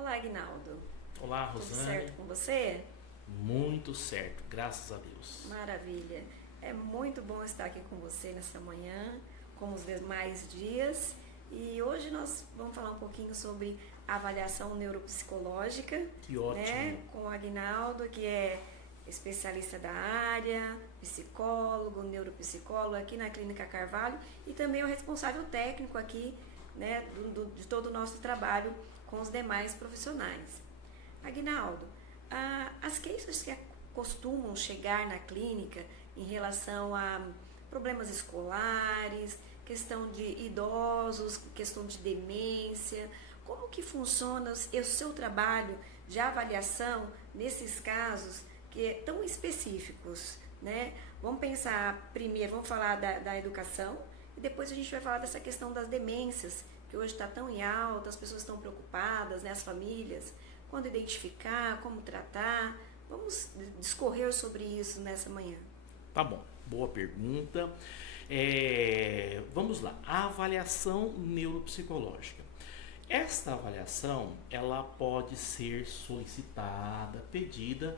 Olá, Aguinaldo. Olá, Tudo Rosane. certo com você? Muito certo, graças a Deus. Maravilha. É muito bom estar aqui com você nessa manhã, como os demais dias. E hoje nós vamos falar um pouquinho sobre avaliação neuropsicológica, Que ótimo. né? Com o Aguinaldo, que é especialista da área, psicólogo, neuropsicólogo aqui na Clínica Carvalho e também o responsável técnico aqui, né, de todo o nosso trabalho com os demais profissionais. Aguinaldo, as queixas que costumam chegar na clínica em relação a problemas escolares, questão de idosos, questão de demência, como que funciona o seu trabalho de avaliação nesses casos que é tão específicos, né? Vamos pensar primeiro, vamos falar da educação e depois a gente vai falar dessa questão das demências, que hoje está tão em alta, as pessoas estão preocupadas, né, as famílias, quando identificar, como tratar. Vamos discorrer sobre isso nessa manhã. Tá bom, boa pergunta. Vamos lá, a avaliação neuropsicológica. Esta avaliação, ela pode ser solicitada, pedida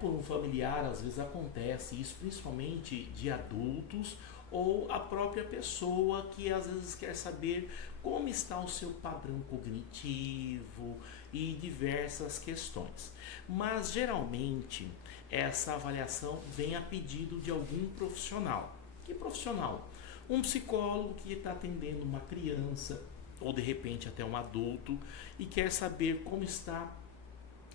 por um familiar, às vezes acontece isso, principalmente de adultos, ou a própria pessoa que às vezes quer saber como está o seu padrão cognitivo e diversas questões. Mas geralmente essa avaliação vem a pedido de algum profissional. Que profissional? Um psicólogo que está atendendo uma criança ou de repente até um adulto e quer saber como está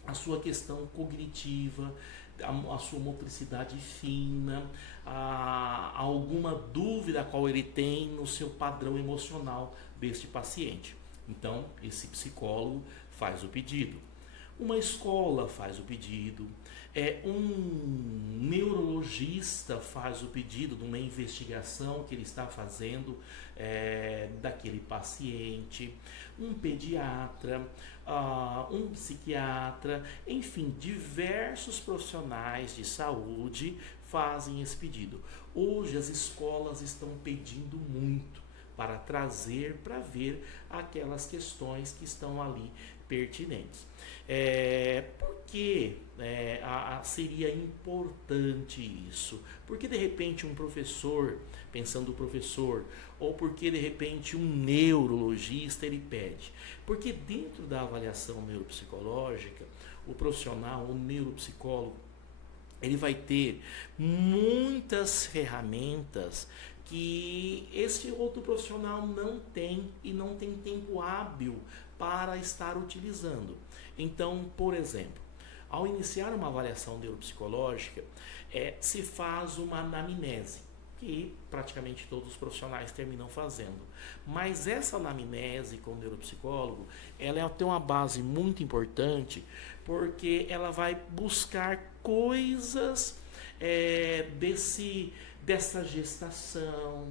a sua questão cognitiva, a sua motricidade fina, alguma dúvida a qual ele tem no seu padrão emocional deste paciente. Então, esse psicólogo faz o pedido. Uma escola faz o pedido, um neurologista faz o pedido de uma investigação que ele está fazendo daquele paciente, um pediatra, um psiquiatra, enfim, diversos profissionais de saúde fazem esse pedido. Hoje as escolas estão pedindo muito para trazer, para ver aquelas questões que estão ali pertinentes. Por que seria importante isso? Porque de repente um professor, pensando o professor, ou porque de repente um neurologista ele pede? Porque dentro da avaliação neuropsicológica, o profissional, o neuropsicólogo, ele vai ter muitas ferramentas que esse outro profissional não tem e não tem tempo hábil para estar utilizando. Então, por exemplo, ao iniciar uma avaliação neuropsicológica, se faz uma anamnese, que praticamente todos os profissionais terminam fazendo. Mas essa anamnese com o neuropsicólogo, ela tem uma base muito importante, porque ela vai buscar coisas dessa gestação,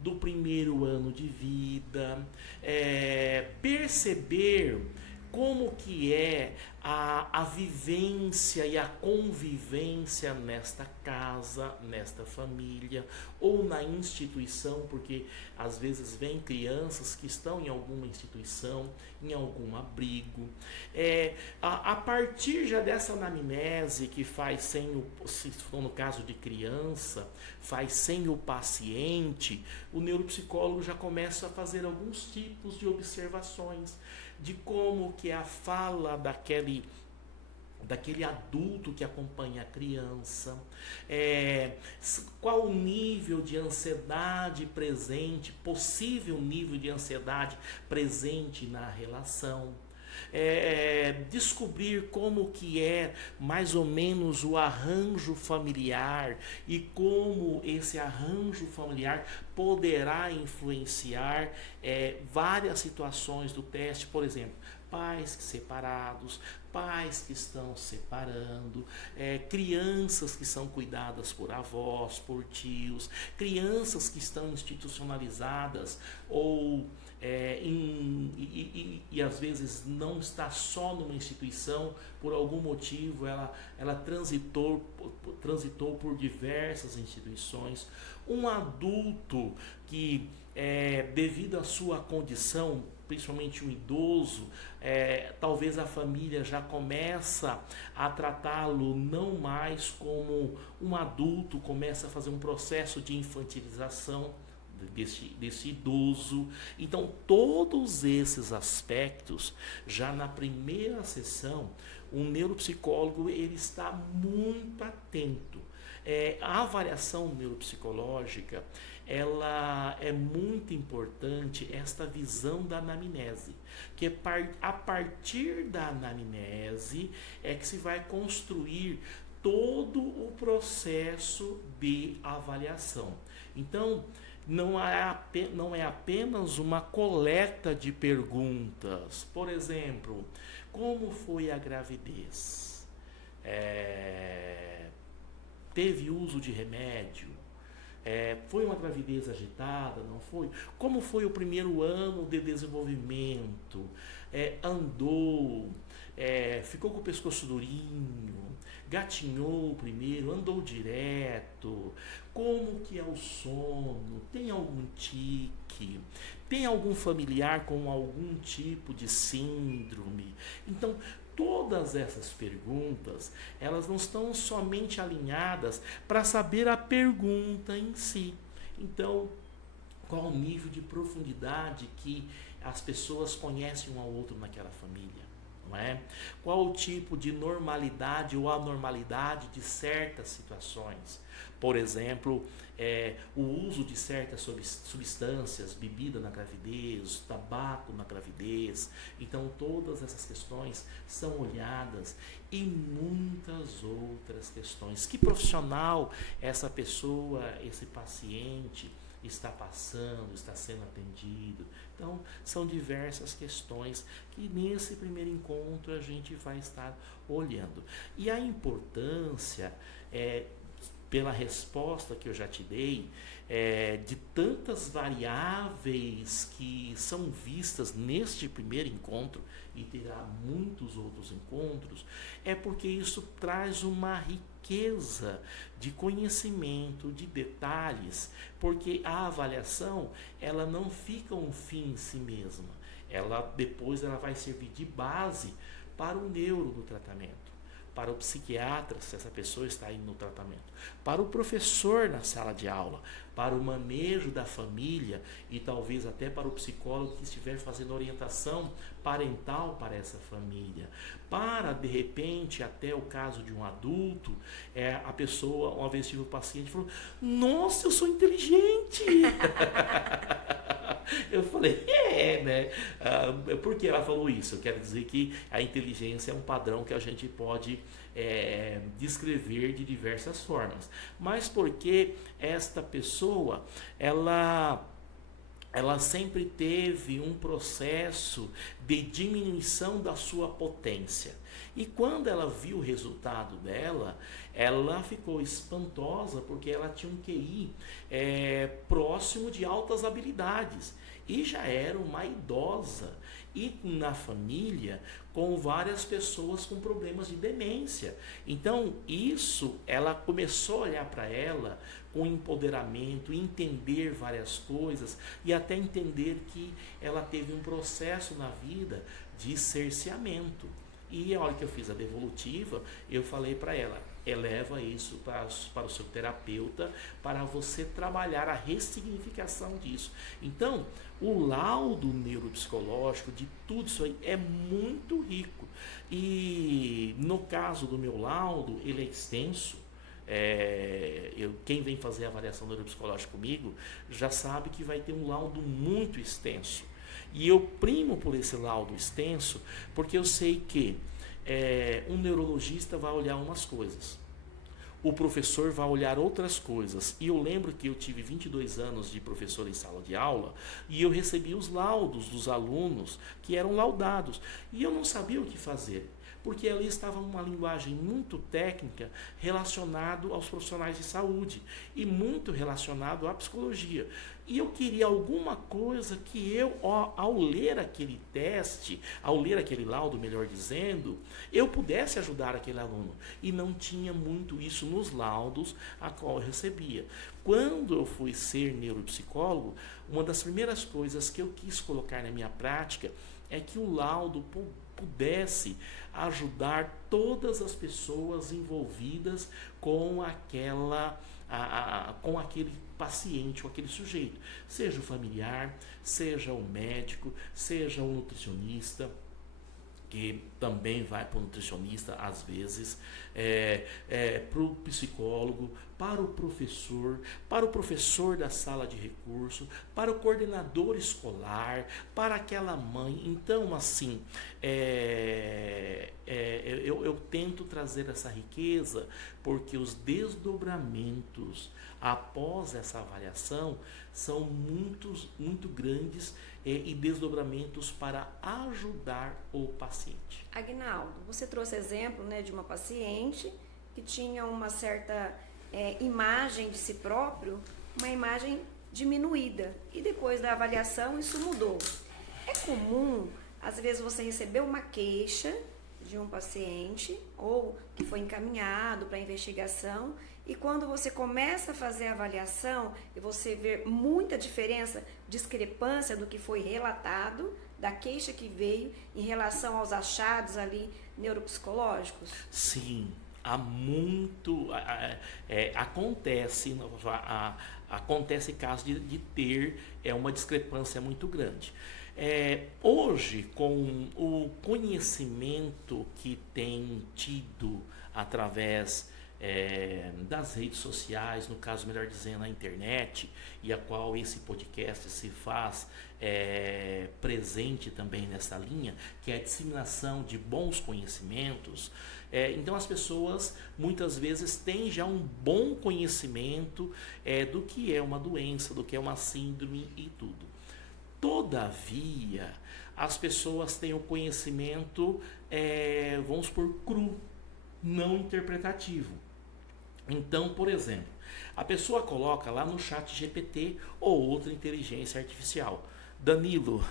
do primeiro ano de vida, perceber como que é a vivência e a convivência nesta casa, nesta família ou na instituição, porque às vezes vem crianças que estão em alguma instituição, em algum abrigo. A partir já dessa anamnese que faz se for no caso de criança, faz sem o paciente, o neuropsicólogo já começa a fazer alguns tipos de observações de como que é a fala daquele adulto que acompanha a criança, qual o nível de ansiedade presente, possível nível de ansiedade presente na relação. Descobrir como que é mais ou menos o arranjo familiar e como esse arranjo familiar poderá influenciar várias situações do teste, por exemplo, pais separados, pais que estão separando, crianças que são cuidadas por avós, por tios, crianças que estão institucionalizadas ou e às vezes não está só numa instituição, por algum motivo ela transitou por diversas instituições. Um adulto que devido à sua condição principalmente um idoso, talvez a família já começa a tratá-lo não mais como um adulto, começa a fazer um processo de infantilização desse idoso. Então, todos esses aspectos, já na primeira sessão, o neuropsicólogo ele está muito atento. A avaliação neuropsicológica, ela é muito importante, esta visão da anamnese, que a partir da anamnese é que se vai construir todo o processo de avaliação. Então, não é apenas uma coleta de perguntas. Por exemplo, como foi a gravidez? Teve uso de remédio? Foi uma gravidez agitada? Não foi? Como foi o primeiro ano de desenvolvimento? Andou? Ficou com o pescoço durinho? Gatinhou primeiro? Andou direto? Como que é o sono? Tem algum tique? Tem algum familiar com algum tipo de síndrome? Então, todas essas perguntas, elas não estão somente alinhadas para saber a pergunta em si. Então, qual o nível de profundidade que as pessoas conhecem um ao outro naquela família? Não é? Qual o tipo de normalidade ou anormalidade de certas situações? Por exemplo, o uso de certas substâncias, bebida na gravidez, tabaco na gravidez. Então, todas essas questões são olhadas e muitas outras questões. Que profissional essa pessoa, esse paciente está passando, está sendo atendido? Então, são diversas questões que nesse primeiro encontro a gente vai estar olhando. E a importância pela resposta que eu já te dei, de tantas variáveis que são vistas neste primeiro encontro, e terá muitos outros encontros, é porque isso traz uma riqueza de conhecimento, de detalhes, porque a avaliação, ela não fica um fim em si mesma, depois ela vai servir de base para o neuro no tratamento, para o psiquiatra, se essa pessoa está indo no tratamento, para o professor na sala de aula, para o manejo da família e talvez até para o psicólogo que estiver fazendo orientação parental para essa família, para, de repente, até o caso de um adulto, a pessoa, uma vez tive um paciente, falou: nossa, eu sou inteligente! Eu falei, né? Por que ela falou isso? Eu quero dizer que a inteligência é um padrão que a gente pode descrever de diversas formas. Mas porque esta pessoa, ela sempre teve um processo de diminuição da sua potência. E quando ela viu o resultado dela, ela ficou espantosa porque ela tinha um QI próximo de altas habilidades. E já era uma idosa. E na família, com várias pessoas com problemas de demência. Então, ela começou a olhar para ela com empoderamento, entender várias coisas e até entender que ela teve um processo na vida de cerceamento. E a hora que eu fiz a devolutiva, eu falei para ela: eleva isso para o seu terapeuta, para você trabalhar a ressignificação disso. Então, o laudo neuropsicológico de tudo isso aí é muito rico. E no caso do meu laudo, ele é extenso. Quem vem fazer a avaliação neuropsicológica comigo já sabe que vai ter um laudo muito extenso. E eu primo por esse laudo extenso porque eu sei que um neurologista vai olhar umas coisas, o professor vai olhar outras coisas. E eu lembro que eu tive 22 anos de professor em sala de aula e eu recebi os laudos dos alunos que eram laudados. E eu não sabia o que fazer, porque ali estava uma linguagem muito técnica relacionado aos profissionais de saúde e muito relacionado à psicologia. E eu queria alguma coisa que eu, ao ler aquele teste, ao ler aquele laudo, melhor dizendo, eu pudesse ajudar aquele aluno. E não tinha muito isso nos laudos a qual eu recebia. Quando eu fui ser neuropsicólogo, uma das primeiras coisas que eu quis colocar na minha prática é que o laudo pudesse ajudar todas as pessoas envolvidas com com aquele paciente, com aquele sujeito, seja o familiar, seja o médico, seja o nutricionista, que também vai para o nutricionista às vezes, para o psicólogo, para o professor da sala de recurso, para o coordenador escolar, para aquela mãe. Então, assim, eu tento trazer essa riqueza porque os desdobramentos após essa avaliação são muito grandes e desdobramentos para ajudar o paciente. Aguinaldo, você trouxe exemplo, né, de uma paciente que tinha uma certa imagem de si próprio, uma imagem diminuída, e depois da avaliação isso mudou. É comum, às vezes, você receber uma queixa de um paciente ou que foi encaminhado para investigação, e quando você começa a fazer a avaliação e você vê muita diferença, discrepância do que foi relatado, da queixa que veio em relação aos achados ali neuropsicológicos? Sim, há muito, acontece caso de ter uma discrepância muito grande. Hoje, com o conhecimento que tem tido através das redes sociais, no caso, melhor dizendo, a internet, e a qual esse podcast se faz presente também nessa linha, que é a disseminação de bons conhecimentos. Então as pessoas muitas vezes têm já um bom conhecimento do que é uma doença, do que é uma síndrome e tudo. Todavia, as pessoas têm o conhecimento, vamos supor, cru, não interpretativo. Então, por exemplo, a pessoa coloca lá no chat GPT ou outra inteligência artificial: Danilo,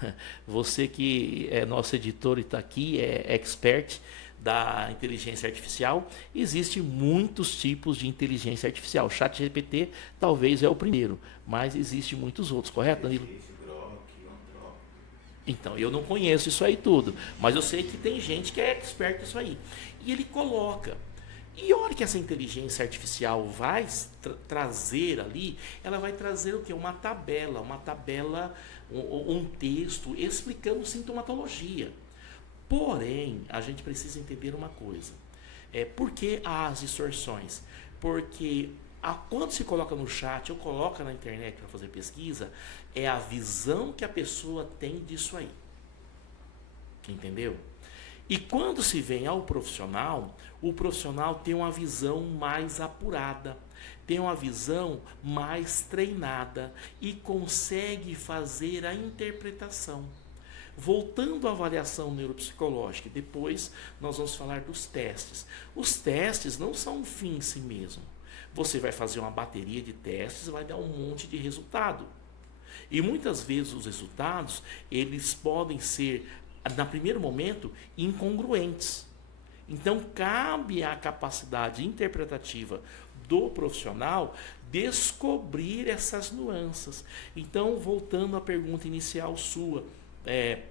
você que é nosso editor e está aqui, é expert da inteligência artificial, existem muitos tipos de inteligência artificial. O chat GPT talvez é o primeiro, mas existem muitos outros, correto, Danilo? Então, eu não conheço isso aí tudo, mas eu sei que tem gente que é expert nisso aí. E ele coloca. E a hora que essa inteligência artificial vai trazer ali, ela vai trazer o quê? Uma tabela, um texto explicando sintomatologia. Porém, a gente precisa entender uma coisa. Por que as distorções? Porque quando se coloca no chat ou coloca na internet para fazer pesquisa, é a visão que a pessoa tem disso aí. Entendeu? E quando se vem ao profissional, o profissional tem uma visão mais apurada, tem uma visão mais treinada e consegue fazer a interpretação. Voltando à avaliação neuropsicológica, depois nós vamos falar dos testes. Os testes não são um fim em si mesmo. Você vai fazer uma bateria de testes e vai dar um monte de resultado. E muitas vezes os resultados, eles podem ser, no primeiro momento, incongruentes. Então, cabe à capacidade interpretativa do profissional descobrir essas nuances. Então, voltando à pergunta inicial sua, é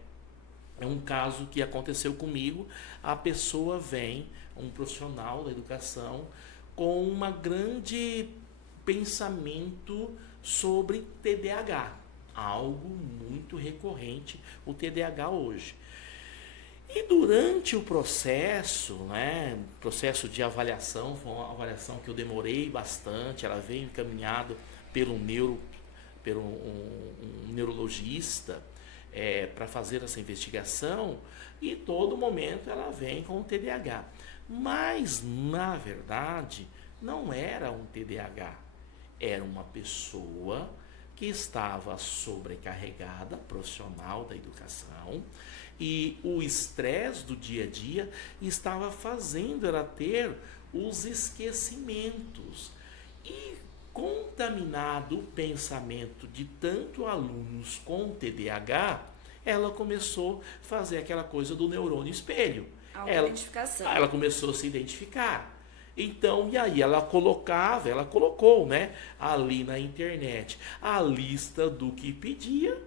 um caso que aconteceu comigo. A pessoa vem, um profissional da educação, com um grande pensamento sobre TDAH, algo muito recorrente, o TDAH hoje. E durante o processo, processo de avaliação, foi uma avaliação que eu demorei bastante, ela veio encaminhada pelo um neurologista para fazer essa investigação, e todo momento ela vem com o TDAH. Mas, na verdade, não era um TDAH, era uma pessoa que estava sobrecarregada, profissional da educação, E o estresse do dia a dia estava fazendo ela ter os esquecimentos. E contaminado o pensamento de tanto alunos com TDAH, ela começou a fazer aquela coisa do neurônio espelho. Ela começou a se identificar. Então, e aí ela colocou, né, ali na internet a lista do que pedia,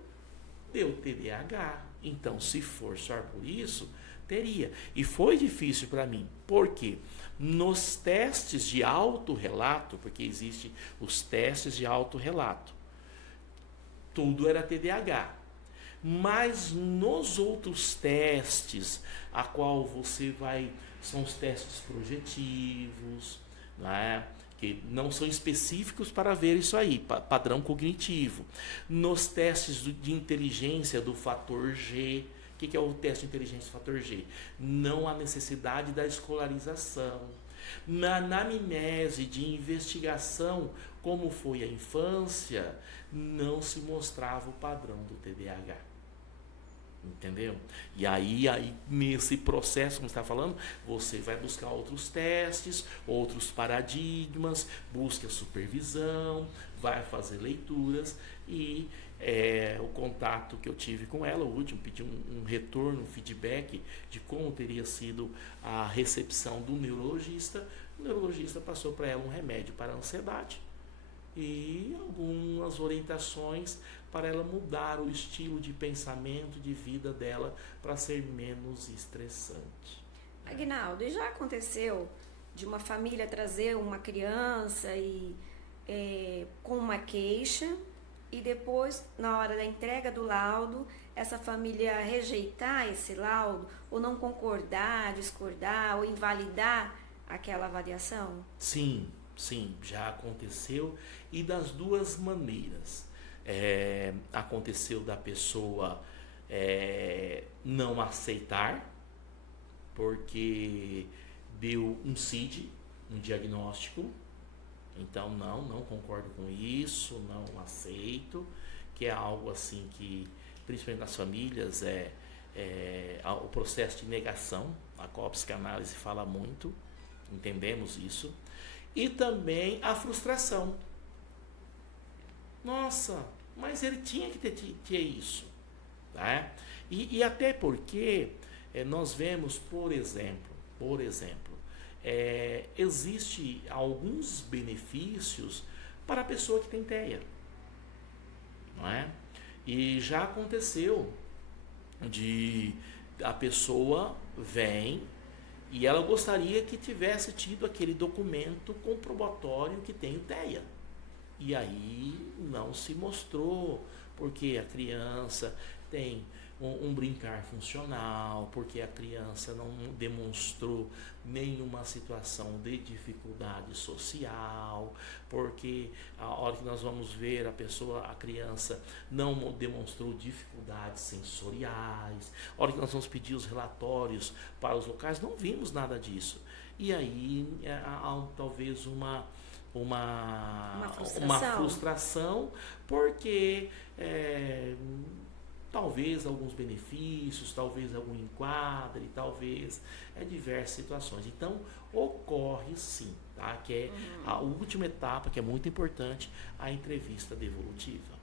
deu TDAH. Então, se for só por isso, teria. E foi difícil para mim. Por quê? Nos testes de autorrelato, porque existem os testes de autorrelato, tudo era TDAH. Mas nos outros testes, a qual você vai, são os testes projetivos, né? Que não são específicos para ver isso aí, padrão cognitivo. Nos testes de inteligência do fator G, o que é o teste de inteligência do fator G? Não há necessidade da escolarização. Na anamnese de investigação, como foi a infância, não se mostrava o padrão do TDAH. Entendeu? E aí nesse processo, como você está falando, você vai buscar outros testes, outros paradigmas, busca a supervisão, vai fazer leituras e o contato que eu tive com ela, o último, pedi um retorno, um feedback de como teria sido a recepção do neurologista. O neurologista passou para ela um remédio para a ansiedade e algumas orientações para ela mudar o estilo de pensamento, de vida dela, para ser menos estressante. Aguinaldo, e já aconteceu de uma família trazer uma criança com uma queixa e depois, na hora da entrega do laudo, essa família rejeitar esse laudo ou não concordar, discordar ou invalidar aquela avaliação? Sim, já aconteceu e das duas maneiras. Aconteceu da pessoa não aceitar, porque deu um CID, um diagnóstico, então não concordo com isso, não aceito, que é algo assim que, principalmente nas famílias, o processo de negação, a qual a psicanálise fala muito, entendemos isso, e também a frustração. Nossa, mas ele tinha que ter isso. Tá? E até porque nós vemos, por exemplo, existe alguns benefícios para a pessoa que tem TEA. Não é? E já aconteceu de a pessoa vem e ela gostaria que tivesse tido aquele documento comprobatório que tem o TEA. E aí não se mostrou, porque a criança tem um brincar funcional, porque a criança não demonstrou nenhuma situação de dificuldade social, porque a hora que nós vamos ver a criança não demonstrou dificuldades sensoriais, a hora que nós vamos pedir os relatórios para os locais, não vimos nada disso. E aí há talvez uma frustração, porque talvez alguns benefícios, talvez algum enquadre, talvez diversas situações. Então, ocorre sim, tá? Que é a última etapa, que é muito importante, a entrevista devolutiva.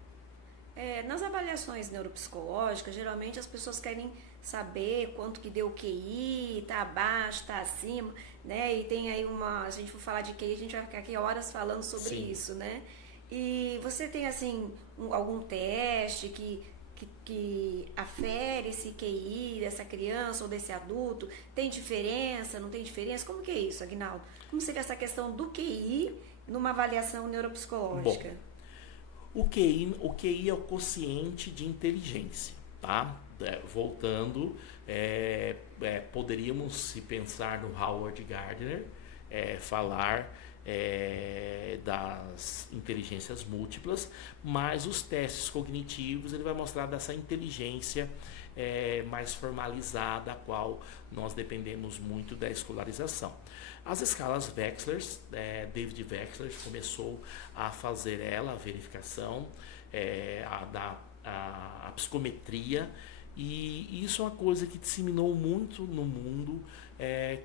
Nas avaliações neuropsicológicas, geralmente as pessoas querem saber quanto que deu o QI, está abaixo, está acima, né? E tem aí a gente for falar de QI, a gente vai ficar aqui horas falando sobre isso, né? E você tem, assim, algum teste que afere esse QI dessa criança ou desse adulto? Tem diferença, não tem diferença? Como que é isso, Aguinaldo? Como seria essa questão do QI numa avaliação neuropsicológica? Bom, o QI é o quociente de inteligência, tá? Voltando, poderíamos, se pensar no Howard Gardner, falar das inteligências múltiplas, mas os testes cognitivos ele vai mostrar dessa inteligência mais formalizada, a qual nós dependemos muito da escolarização. As escalas Wechsler, David Wechsler começou a fazer a verificação, a psicometria E isso é uma coisa que disseminou muito no mundo,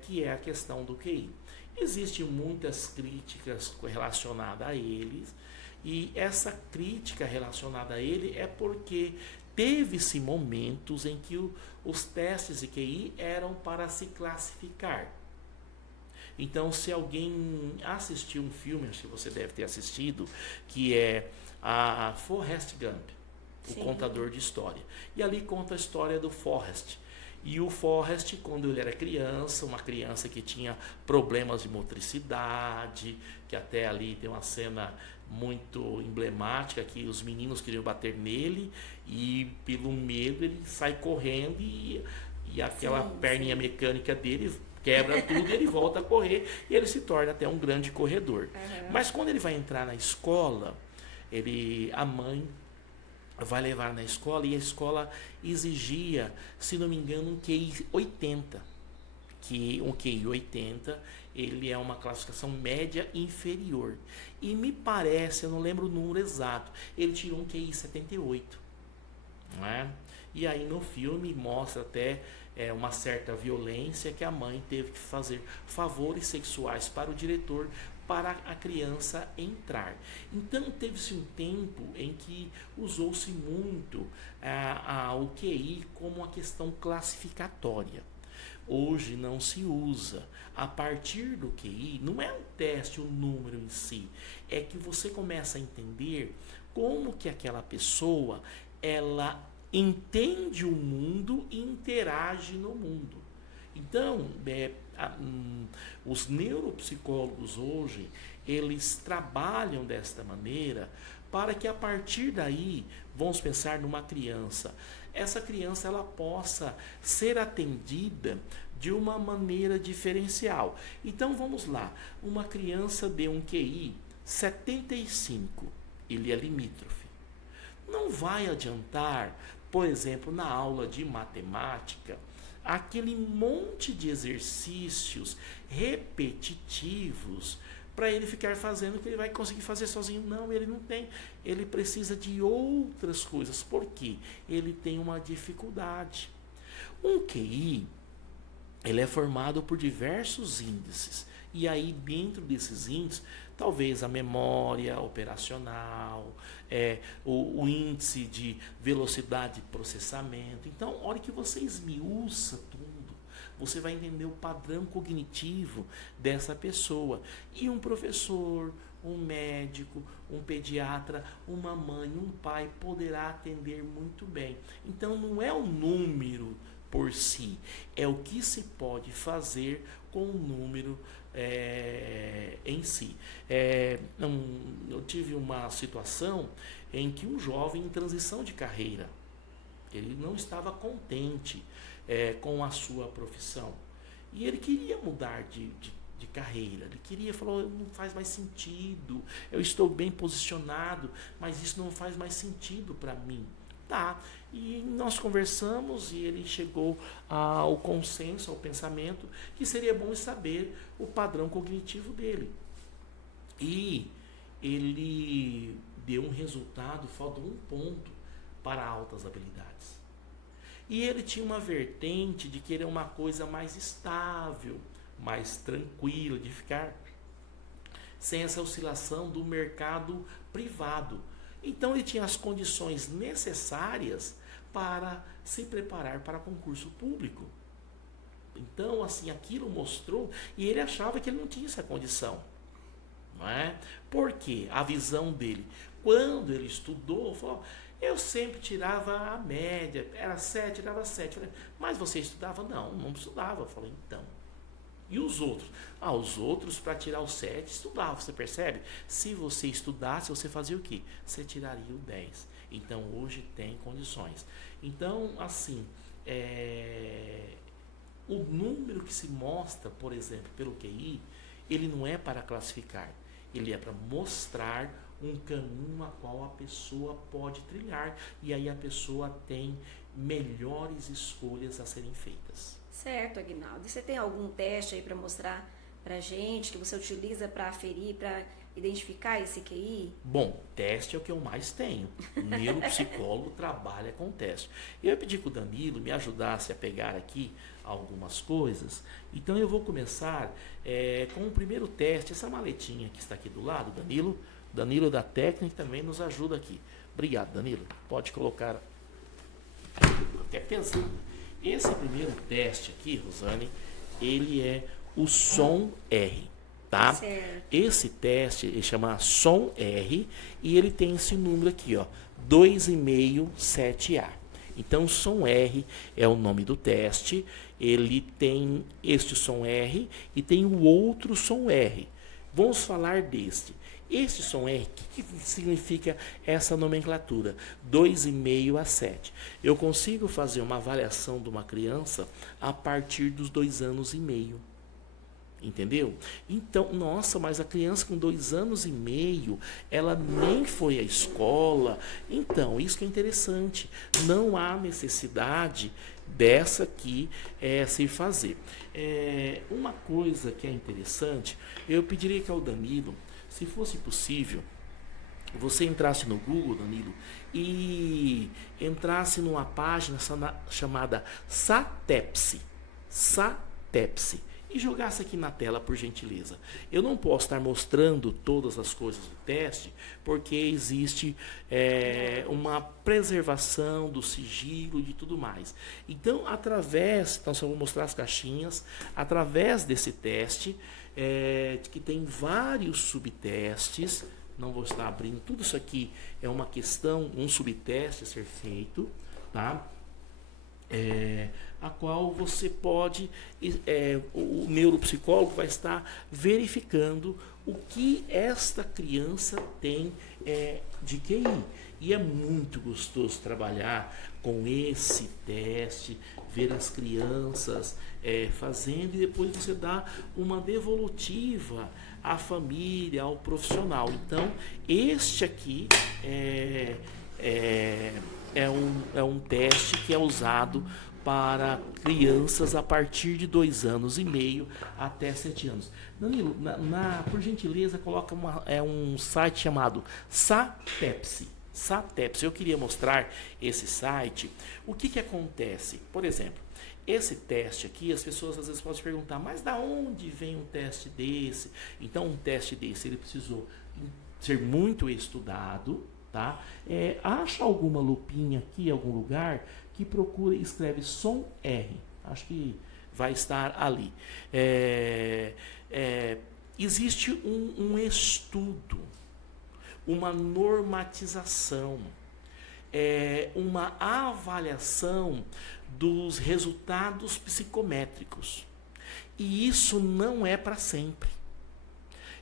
que é a questão do QI. Existem muitas críticas relacionadas a eles, e essa crítica relacionada a ele é porque teve-se momentos em que os testes de QI eram para se classificar. Então, se alguém assistiu um filme, acho que você deve ter assistido, que é a Forrest Gump, o contador de história. E ali conta a história do Forrest. E o Forrest, quando ele era criança, uma criança que tinha problemas de motricidade, que até ali tem uma cena muito emblemática, que os meninos queriam bater nele e pelo medo ele sai correndo e aquela perninha mecânica dele quebra tudo e ele volta a correr e ele se torna até um grande corredor. Mas quando ele vai entrar na escola, a mãe vai levar na escola e a escola exigia, se não me engano, um QI 80. Que um QI 80, ele é uma classificação média inferior. E me parece, eu não lembro o número exato, ele tirou um QI 78. Não é? E aí no filme mostra até uma certa violência que a mãe teve que fazer favores sexuais para o diretor para a criança entrar. Então teve-se um tempo em que usou-se muito o QI como uma questão classificatória. Hoje não se usa. A partir do QI, não é um teste, o número em si, é que você começa a entender como que aquela pessoa ela entende o mundo e interage no mundo. Então, os neuropsicólogos hoje, eles trabalham desta maneira para que a partir daí, vamos pensar numa criança, essa criança ela possa ser atendida de uma maneira diferencial. Então vamos lá, uma criança de um QI 75, ele é limítrofe. Não vai adiantar, por exemplo, na aula de matemática, aquele monte de exercícios repetitivos para ele ficar fazendo o que ele vai conseguir fazer sozinho. Não, ele não tem. Ele precisa de outras coisas. Por quê? Ele tem uma dificuldade. Um QI, ele é formado por diversos índices. E aí, dentro desses índices, talvez a memória operacional, o índice de velocidade de processamento. Então, a hora que você esmiuça tudo, você vai entender o padrão cognitivo dessa pessoa. E um professor, um médico, um pediatra, uma mãe, um pai poderá atender muito bem. Então, não é o número por si, é o que se pode fazer com o número em si. Eu tive uma situação em que um jovem em transição de carreira, ele não estava contente com a sua profissão e ele queria mudar de carreira, falou, não faz mais sentido, eu estou bem posicionado, mas isso não faz mais sentido para mim. Tá, e nós conversamos e ele chegou ao consenso, ao pensamento que seria bom saber o padrão cognitivo dele. E ele deu um resultado, faltou um ponto para altas habilidades. E ele tinha uma vertente de querer uma coisa mais estável, mais tranquila, de ficar sem essa oscilação do mercado privado. Então ele tinha as condições necessárias para se preparar para concurso público. Então, assim, aquilo mostrou, e ele achava que ele não tinha essa condição. Não é? Por quê? A visão dele. Quando ele estudou, falou, eu sempre tirava a média, era 7, tirava 7. Falei, mas você estudava? Não estudava. Eu falei, então. E os outros? Os outros, para tirar o 7, estudavam, você percebe? Se você estudasse, você fazia o quê? Você tiraria o 10. Então, hoje tem condições. Então, assim, o número que se mostra, por exemplo, pelo QI, ele não é para classificar, ele é para mostrar um caminho a qual a pessoa pode trilhar, e aí a pessoa tem melhores escolhas a serem feitas. Certo, Aguinaldo. E você tem algum teste aí para mostrar para a gente, que você utiliza para aferir, para identificar esse QI? Bom, teste é o que eu mais tenho. O neuropsicólogo trabalha com teste. Eu ia pedir que o Danilo me ajudasse a pegar aqui algumas coisas. Então eu vou começar com o primeiro teste, essa maletinha que está aqui do lado, Danilo. Danilo da técnica também nos ajuda aqui. Obrigado, Danilo. Pode colocar. Até pesado. Esse primeiro teste aqui, Rosane, ele é o som R, tá? Certo. Esse teste ele chama som R e ele tem esse número aqui, ó, 2,57A. Então, som R é o nome do teste. Ele tem este som R e tem o outro som R. Vamos falar deste. Esse som R, o que significa essa nomenclatura? 2,5 a 7. Eu consigo fazer uma avaliação de uma criança a partir dos 2 anos e meio. Entendeu? Então, nossa, mas a criança com 2 anos e meio, ela nem foi à escola. Então, isso que é interessante. Não há necessidade dessa aqui se fazer. Uma coisa que é interessante, eu pediria que ao Danilo, se fosse possível, você entrasse no Google, Danilo, e entrasse numa página chamada SATEPSI. SATEPSI. E jogasse aqui na tela, por gentileza. Eu não posso estar mostrando todas as coisas do teste, porque existe uma preservação do sigilo e de tudo mais. Então, só vou mostrar as caixinhas, através desse teste, que tem vários subtestes, não vou estar abrindo, tudo isso aqui é uma questão, um subteste a ser feito, tá? A qual você pode, o neuropsicólogo vai estar verificando o que esta criança tem de QI. E é muito gostoso trabalhar com esse teste, ver as crianças fazendo, e depois você dá uma devolutiva à família, ao profissional. Então, este aqui é um teste que é usado para crianças a partir de 2 anos e meio até 7 anos. Danilo, por gentileza, coloca um site chamado SATEPSI. SATEPSI. Eu queria mostrar esse site. O que acontece? Por exemplo, esse teste aqui, as pessoas às vezes podem se perguntar, mas da onde vem um teste desse? Então, um teste desse, ele precisou ser muito estudado, tá? Acha alguma lupinha aqui em algum lugar que procura e escreve som R. Acho que vai estar ali. Existe um estudo, uma normatização, uma avaliação dos resultados psicométricos. E isso não é para sempre.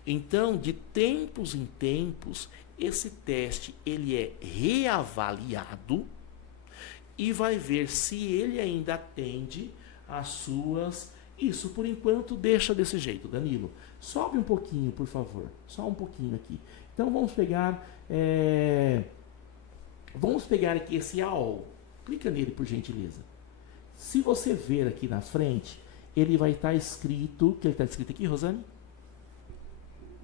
Então, de tempos em tempos, esse teste ele é reavaliado e vai ver se ele ainda atende às suas... Isso, por enquanto, deixa desse jeito, Danilo. Sobe um pouquinho, por favor. Só um pouquinho aqui. Então, vamos pegar aqui esse AOL. Clica nele, por gentileza. Se você ver aqui na frente, ele vai estar escrito... O que está escrito aqui, Rosane?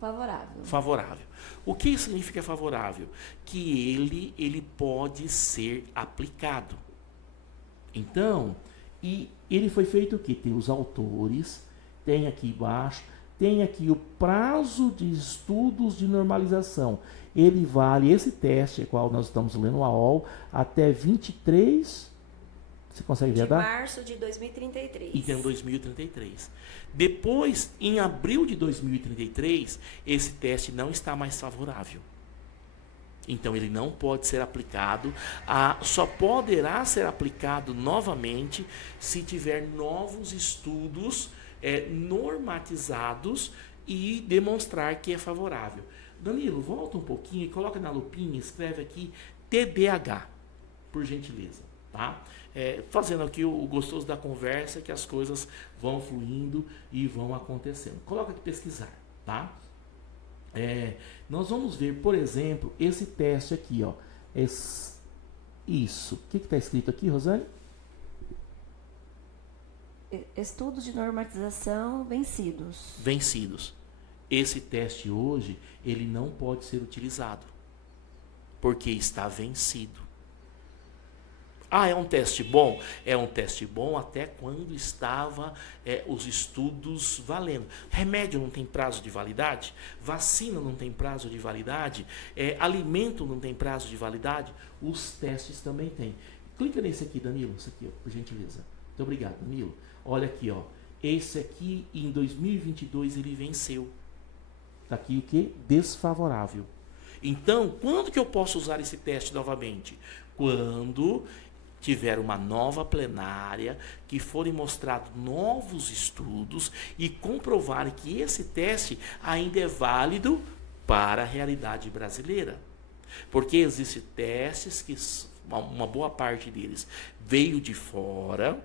Favorável. Favorável. O que significa favorável? Que ele pode ser aplicado. Então, e ele foi feito o quê? Tem os autores, tem aqui embaixo, tem aqui o prazo de estudos de normalização. Ele vale, esse teste, qual nós estamos lendo, a AOL, até 23... Você consegue ver a data? De março de 2033. Então, 2033. Depois, em abril de 2033, esse teste não está mais favorável. Então, ele não pode ser aplicado. Só poderá ser aplicado novamente se tiver novos estudos normatizados e demonstrar que é favorável. Danilo, volta um pouquinho e coloca na lupinha, escreve aqui TDAH, por gentileza, tá? Fazendo aqui o gostoso da conversa, que as coisas vão fluindo e vão acontecendo. Coloca aqui pesquisar, tá? Nós vamos ver, por exemplo, esse teste aqui, ó. Isso. O que está escrito aqui, Rosane? Estudos de normatização vencidos. Vencidos. esse teste hoje, ele não pode ser utilizado, porque está vencido. Ah, é um teste bom? É um teste bom até quando estava os estudos valendo. Remédio não tem prazo de validade? Vacina não tem prazo de validade? Alimento não tem prazo de validade? Os testes também têm. Clica nesse aqui, Danilo, isso aqui, ó, por gentileza. Muito obrigado, Danilo. Olha aqui, ó. Esse aqui, em 2022, ele venceu. Está aqui o quê? Desfavorável. Então, quando que eu posso usar esse teste novamente? Quando tiver uma nova plenária, que forem mostrados novos estudos e comprovarem que esse teste ainda é válido para a realidade brasileira. Porque existem testes que uma boa parte deles veio de fora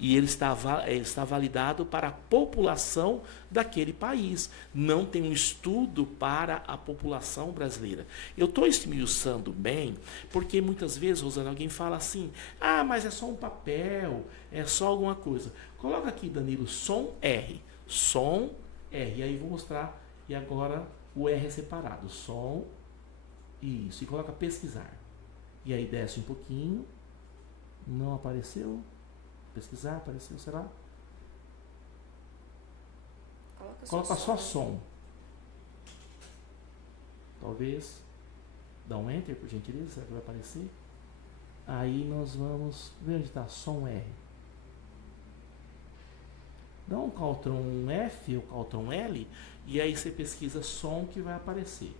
e ele está validado para a população daquele país. Não tem um estudo para a população brasileira. Eu estou esmiuçando bem, porque muitas vezes, Rosana, alguém fala assim, ah, mas é só um papel, é só alguma coisa. Coloca aqui, Danilo, som R. Som R. E aí vou mostrar, e agora o R é separado. Som, isso. E coloca pesquisar. E aí desce um pouquinho. Não apareceu. Pesquisar, apareceu, será? Coloca só som. Talvez. Dá um enter, por gentileza, será que vai aparecer? Aí nós vamos ver onde está som R. Dá um Ctrl F ou Ctrl L e aí você pesquisa som que vai aparecer.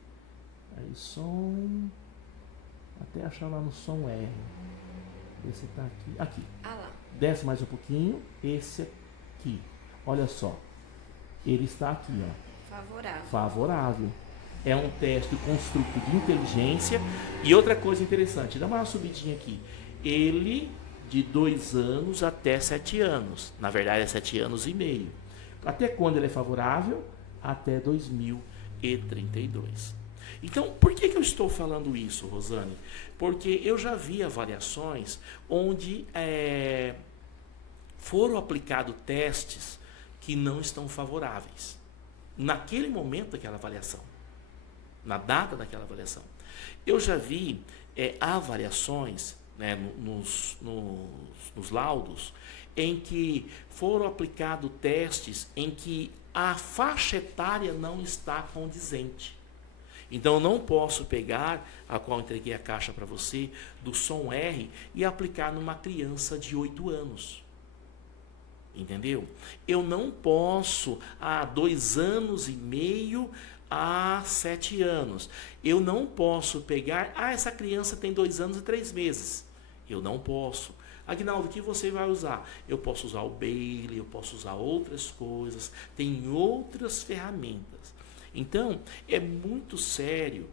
Aí som, até achar lá no som R. Esse está aqui. Aqui. Ah lá. Desce mais um pouquinho. Esse aqui. Olha só. Ele está aqui, ó. Favorável. Favorável. É um teste construto de inteligência. E outra coisa interessante, dá uma subidinha aqui. Ele de 2 anos até 7 anos. Na verdade é 7 anos e meio. Até quando ele é favorável? Até 2032. Então, por que eu estou falando isso, Rosane? Porque eu já vi avaliações onde foram aplicados testes que não estão favoráveis. Naquele momento daquela avaliação. Na data daquela avaliação. Eu já vi avaliações, né, nos laudos em que foram aplicados testes em que a faixa etária não está condizente. Então eu não posso pegar, a qual eu entreguei a caixa para você, do som R e aplicar numa criança de 8 anos. Entendeu? Eu não posso há 2 anos e meio a 7 anos. Eu não posso pegar, essa criança tem 2 anos e 3 meses. Eu não posso. Aguinaldo, o que você vai usar? Eu posso usar o Bailey, eu posso usar outras coisas, tem outras ferramentas. Então, é muito sério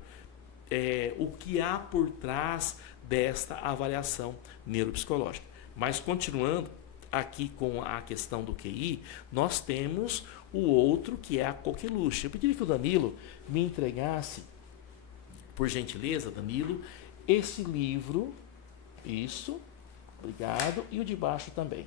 o que há por trás desta avaliação neuropsicológica. Mas, continuando aqui com a questão do QI, nós temos o outro que é a coqueluche. Eu pediria que o Danilo me entregasse, por gentileza, Danilo, esse livro, isso, obrigado, e o de baixo também,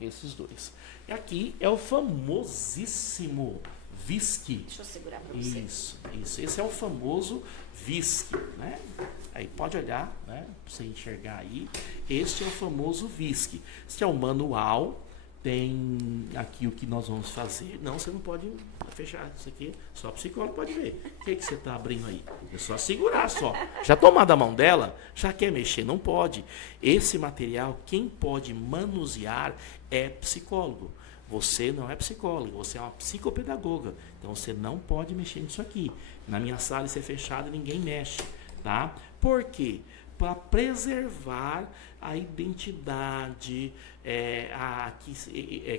esses dois. E aqui é o famosíssimo VISC. Deixa eu segurar para você. Isso. Esse é o famoso VISC, né? Aí pode olhar, né? Para você enxergar aí. Este é o famoso VISC. Este é o manual. Tem aqui o que nós vamos fazer. Não, você não pode fechar isso aqui. Só o psicólogo pode ver. O que você está abrindo aí? É só segurar só. Já tomar da mão dela, já quer mexer, não pode. Esse material, quem pode manusear é psicólogo. Você não é psicólogo, você é uma psicopedagoga. Então você não pode mexer nisso aqui. Na minha sala isso é fechado e ninguém mexe, tá? Por quê? Para preservar a identidade,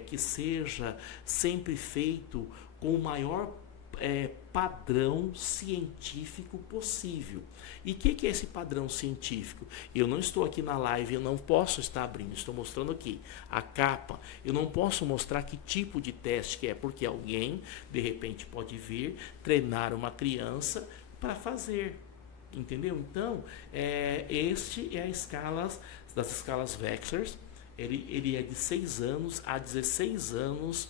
que seja sempre feito com o maior padrão científico possível. E o que é esse padrão científico? Eu não estou aqui na live, eu não posso estar abrindo, estou mostrando aqui a capa. Eu não posso mostrar que tipo de teste que é, porque alguém, de repente, pode vir treinar uma criança para fazer. Entendeu? Então, este é das escalas Wechsler. Ele é de 6 anos a 16 anos,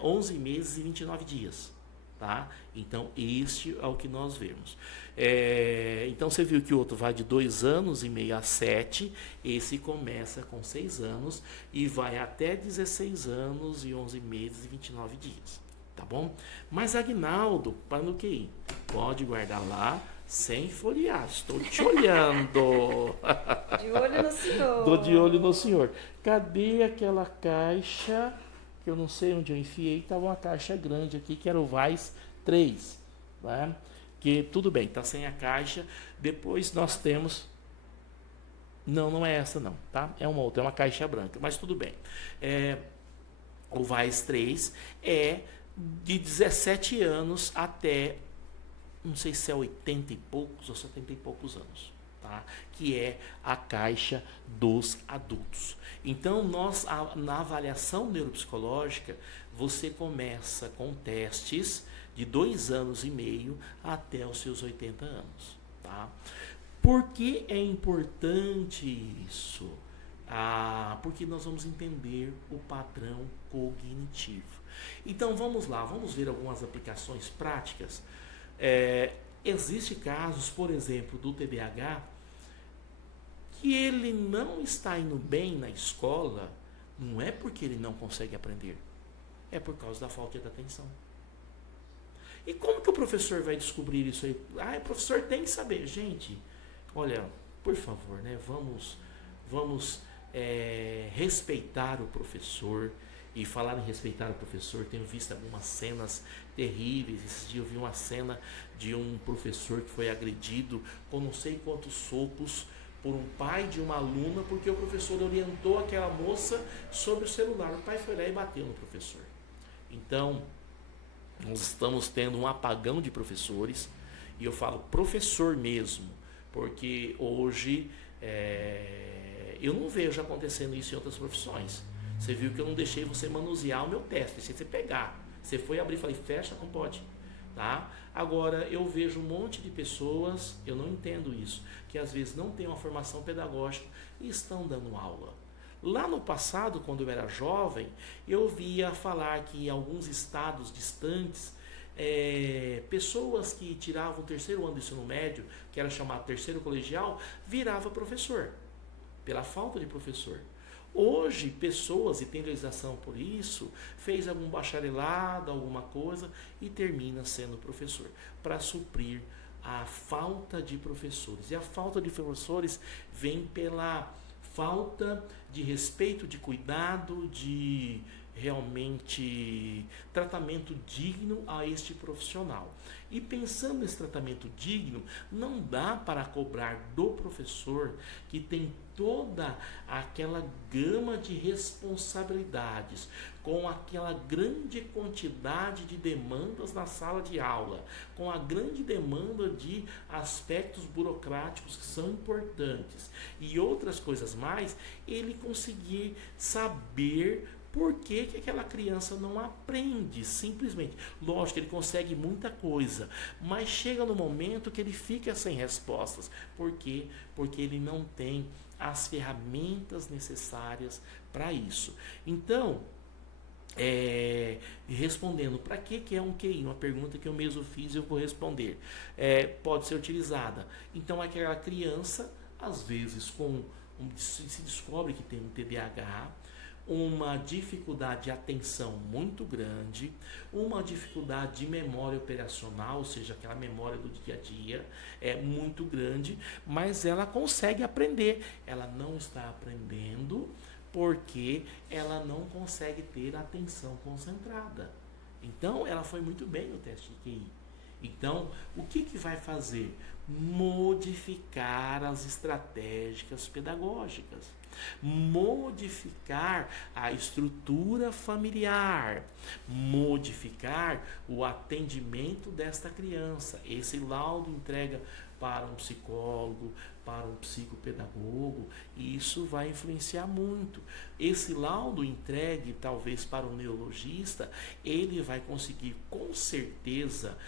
11 meses e 29 dias. Tá? Então, este é o que nós vemos. Então, você viu que o outro vai de 2 anos e meio a 7, esse começa com 6 anos e vai até 16 anos e 11 meses e 29 dias. Tá bom? Mas, Aguinaldo, para no QI, pode guardar lá sem folhear. Estou te olhando. De olho no senhor. Tô de olho no senhor. Cadê aquela caixa? Que eu não sei onde eu enfiei. Estava uma caixa grande aqui, que era o VAIS 3. Né? Que tudo bem, tá sem a caixa. Depois nós temos... Não, não é essa não, tá? É uma outra, é uma caixa branca, mas tudo bem. O VAIS 3 é de 17 anos até, não sei se é 80 e poucos ou 70 e poucos anos, tá? Que é a caixa dos adultos. Então, na avaliação neuropsicológica, você começa com testes de 2 anos e meio até os seus 80 anos, tá? Por que é importante isso? Porque nós vamos entender o padrão cognitivo. Então vamos lá, vamos ver algumas aplicações práticas. Existem casos, por exemplo, do TDAH, que ele não está indo bem na escola, não é porque ele não consegue aprender, é por causa da falta de atenção. E como que o professor vai descobrir isso aí? O professor tem que saber. Gente, olha, por favor, né, vamos respeitar o professor. E falar em respeitar o professor, tenho visto algumas cenas terríveis. Esse dia eu vi uma cena de um professor que foi agredido com não sei quantos socos por um pai de uma aluna, porque o professor orientou aquela moça sobre o celular. O pai foi lá e bateu no professor. Então, nós estamos tendo um apagão de professores, e eu falo professor mesmo, porque hoje eu não vejo acontecendo isso em outras profissões. Você viu que eu não deixei você manusear o meu teste, deixei você pegar. Você foi abrir e falei, fecha, não pode. Tá? Agora, eu vejo um monte de pessoas, eu não entendo isso, que às vezes não têm uma formação pedagógica e estão dando aula. Lá no passado, quando eu era jovem, eu via falar que em alguns estados distantes, pessoas que tiravam o 3º ano do ensino médio, que era chamado 3º colegial, virava professor, pela falta de professor. Hoje, pessoas, e tem legislação por isso, fez algum bacharelado, alguma coisa, e termina sendo professor, para suprir a falta de professores. E a falta de professores vem pela falta de respeito, de cuidado, de realmente tratamento digno a este profissional. E pensando nesse tratamento digno, não dá para cobrar do professor, que tem toda aquela gama de responsabilidades, com aquela grande quantidade de demandas na sala de aula, com a grande demanda de aspectos burocráticos que são importantes e outras coisas mais, ele conseguir saber por que aquela criança não aprende, simplesmente. Lógico, ele consegue muita coisa, mas chega no momento que ele fica sem respostas. Por quê? Porque ele não tem as ferramentas necessárias para isso. Então, respondendo, para que é um QI? Uma pergunta que eu mesmo fiz e eu vou responder. Pode ser utilizada. Então, aquela criança, às vezes, se descobre que tem um TDAH, uma dificuldade de atenção muito grande, uma dificuldade de memória operacional, ou seja, aquela memória do dia a dia é muito grande, mas ela consegue aprender. Ela não está aprendendo porque ela não consegue ter atenção concentrada. Então, ela foi muito bem no teste de QI. Então, o que vai fazer? Modificar as estratégias pedagógicas, modificar a estrutura familiar, modificar o atendimento desta criança. Esse laudo entrega para um psicólogo, para um psicopedagogo, e isso vai influenciar muito. Esse laudo entregue talvez para um neurologista, ele vai conseguir com certeza,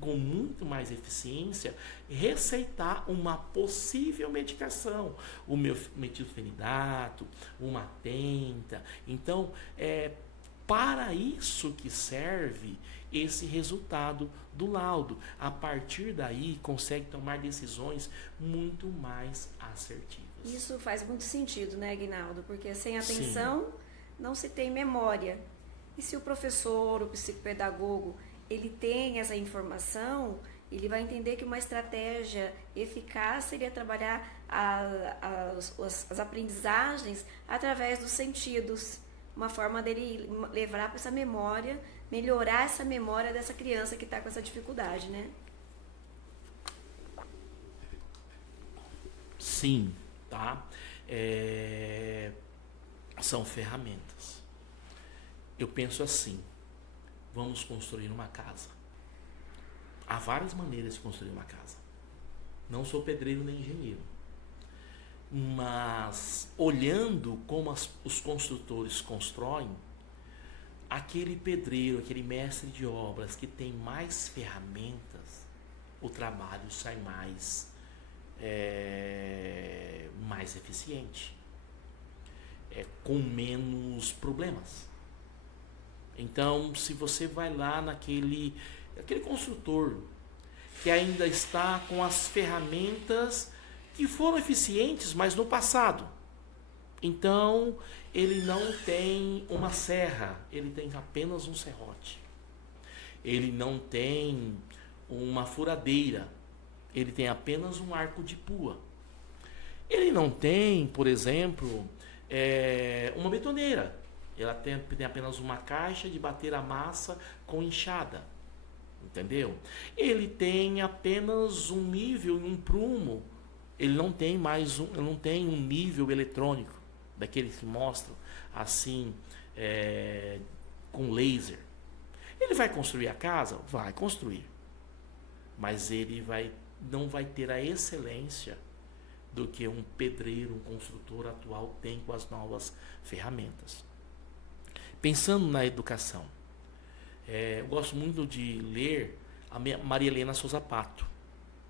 com muito mais eficiência, receitar uma possível medicação, o metilfenidato, uma tenta. Então, para isso que serve esse resultado do laudo. A partir daí, consegue tomar decisões muito mais assertivas. Isso faz muito sentido, né, Aguinaldo? Porque sem atenção não se tem memória. E se o professor, o psicopedagogo, ele tem essa informação, ele vai entender que uma estratégia eficaz seria trabalhar as aprendizagens através dos sentidos. Uma forma dele levar para essa memória, melhorar essa memória dessa criança que está com essa dificuldade, né? Sim, tá? São ferramentas. Eu penso assim, vamos construir uma casa. Há várias maneiras de construir uma casa. Não sou pedreiro nem engenheiro. Mas, olhando como os construtores constroem, aquele pedreiro, aquele mestre de obras que tem mais ferramentas, o trabalho sai mais eficiente, com menos problemas. Então, se você vai lá aquele construtor que ainda está com as ferramentas que foram eficientes, mas no passado. Então, ele não tem uma serra, ele tem apenas um serrote. Ele não tem uma furadeira, ele tem apenas um arco de pua. Ele não tem, por exemplo, uma betoneira. Ela tem apenas uma caixa de bater a massa com enxada. Entendeu? Ele tem apenas um nível e um prumo. Ele não tem um nível eletrônico daqueles que mostram assim com laser. Ele vai construir a casa? Vai construir. Mas ele não vai ter a excelência do que um pedreiro, um construtor atual tem com as novas ferramentas. Pensando na educação, eu gosto muito de ler a Maria Helena Souza Pato.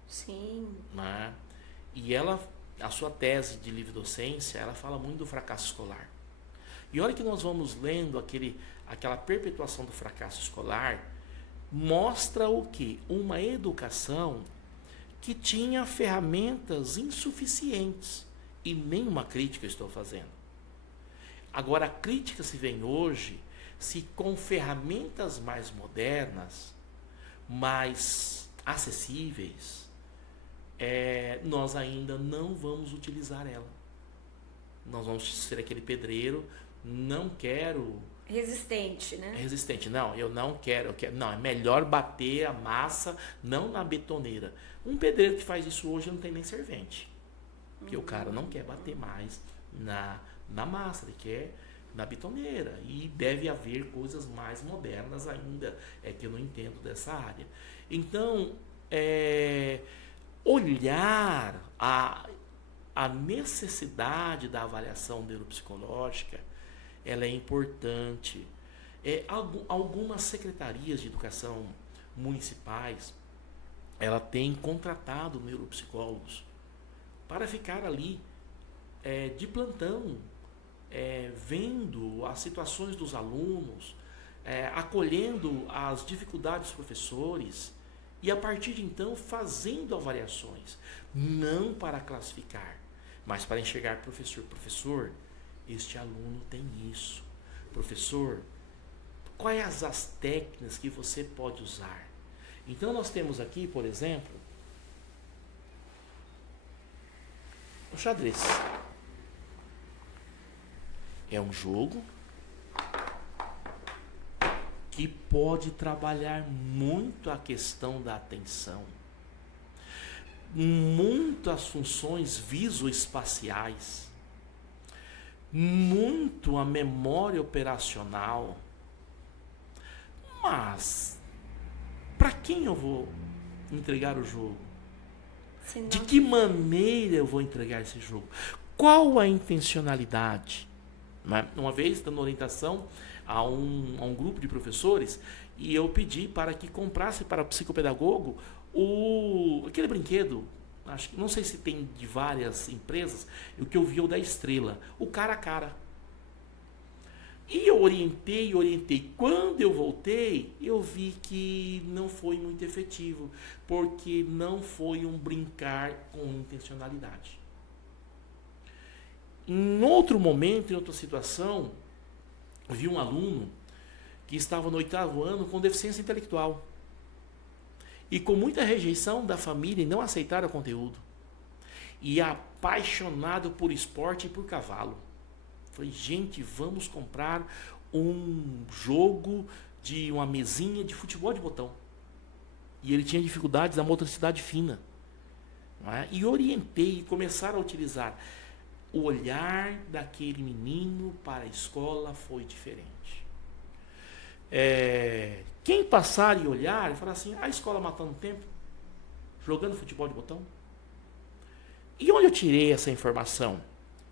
Sim. Né? E a sua tese de livre docência, ela fala muito do fracasso escolar. E olha que nós vamos lendo aquela perpetuação do fracasso escolar, mostra o quê? Uma educação que tinha ferramentas insuficientes. E nenhuma crítica estou fazendo. Agora, a crítica se vem hoje, se com ferramentas mais modernas, mais acessíveis, nós ainda não vamos utilizar ela. Nós vamos ser aquele pedreiro, não quero... Resistente, né? Resistente. Não, eu não quero. Não, é melhor bater a massa, não na betoneira. Um pedreiro que faz isso hoje não tem nem servente. Porque o cara não quer bater mais na massa, ele quer na betoneira. E deve haver coisas mais modernas ainda, que eu não entendo dessa área. Então, olhar a necessidade da avaliação neuropsicológica, ela é importante. Algumas secretarias de educação municipais, ela tem contratado neuropsicólogos para ficar ali de plantão, vendo as situações dos alunos, acolhendo as dificuldades dos professores e a partir de então fazendo avaliações, não para classificar, mas para enxergar professor, este aluno tem isso. Professor, quais as técnicas que você pode usar? Então nós temos aqui, por exemplo, o xadrez. É um jogo que pode trabalhar muito a questão da atenção, muito as funções visoespaciais, muito a memória operacional. Mas para quem eu vou entregar o jogo? De que maneira eu vou entregar esse jogo? Qual a intencionalidade? Uma vez dando orientação a um grupo de professores, e eu pedi para que comprasse para o psicopedagogo aquele brinquedo, não sei se tem de várias empresas, o que eu vi é o da Estrela, o cara a cara. E eu orientei. Quando eu voltei, eu vi que não foi muito efetivo, porque não foi um brincar com intencionalidade. Em outro momento, em outra situação, eu vi um aluno que estava no 8º ano com deficiência intelectual e com muita rejeição da família e não aceitaram o conteúdo. E apaixonado por esporte e por cavalo. Falei, gente, vamos comprar um jogo de uma mesinha de futebol de botão. E ele tinha dificuldades da motricidade fina. Não é? E orientei e começaram a utilizar. O olhar daquele menino para a escola foi diferente. Quem passar e olhar e falar assim, a escola matando tempo, jogando futebol de botão. E onde eu tirei essa informação?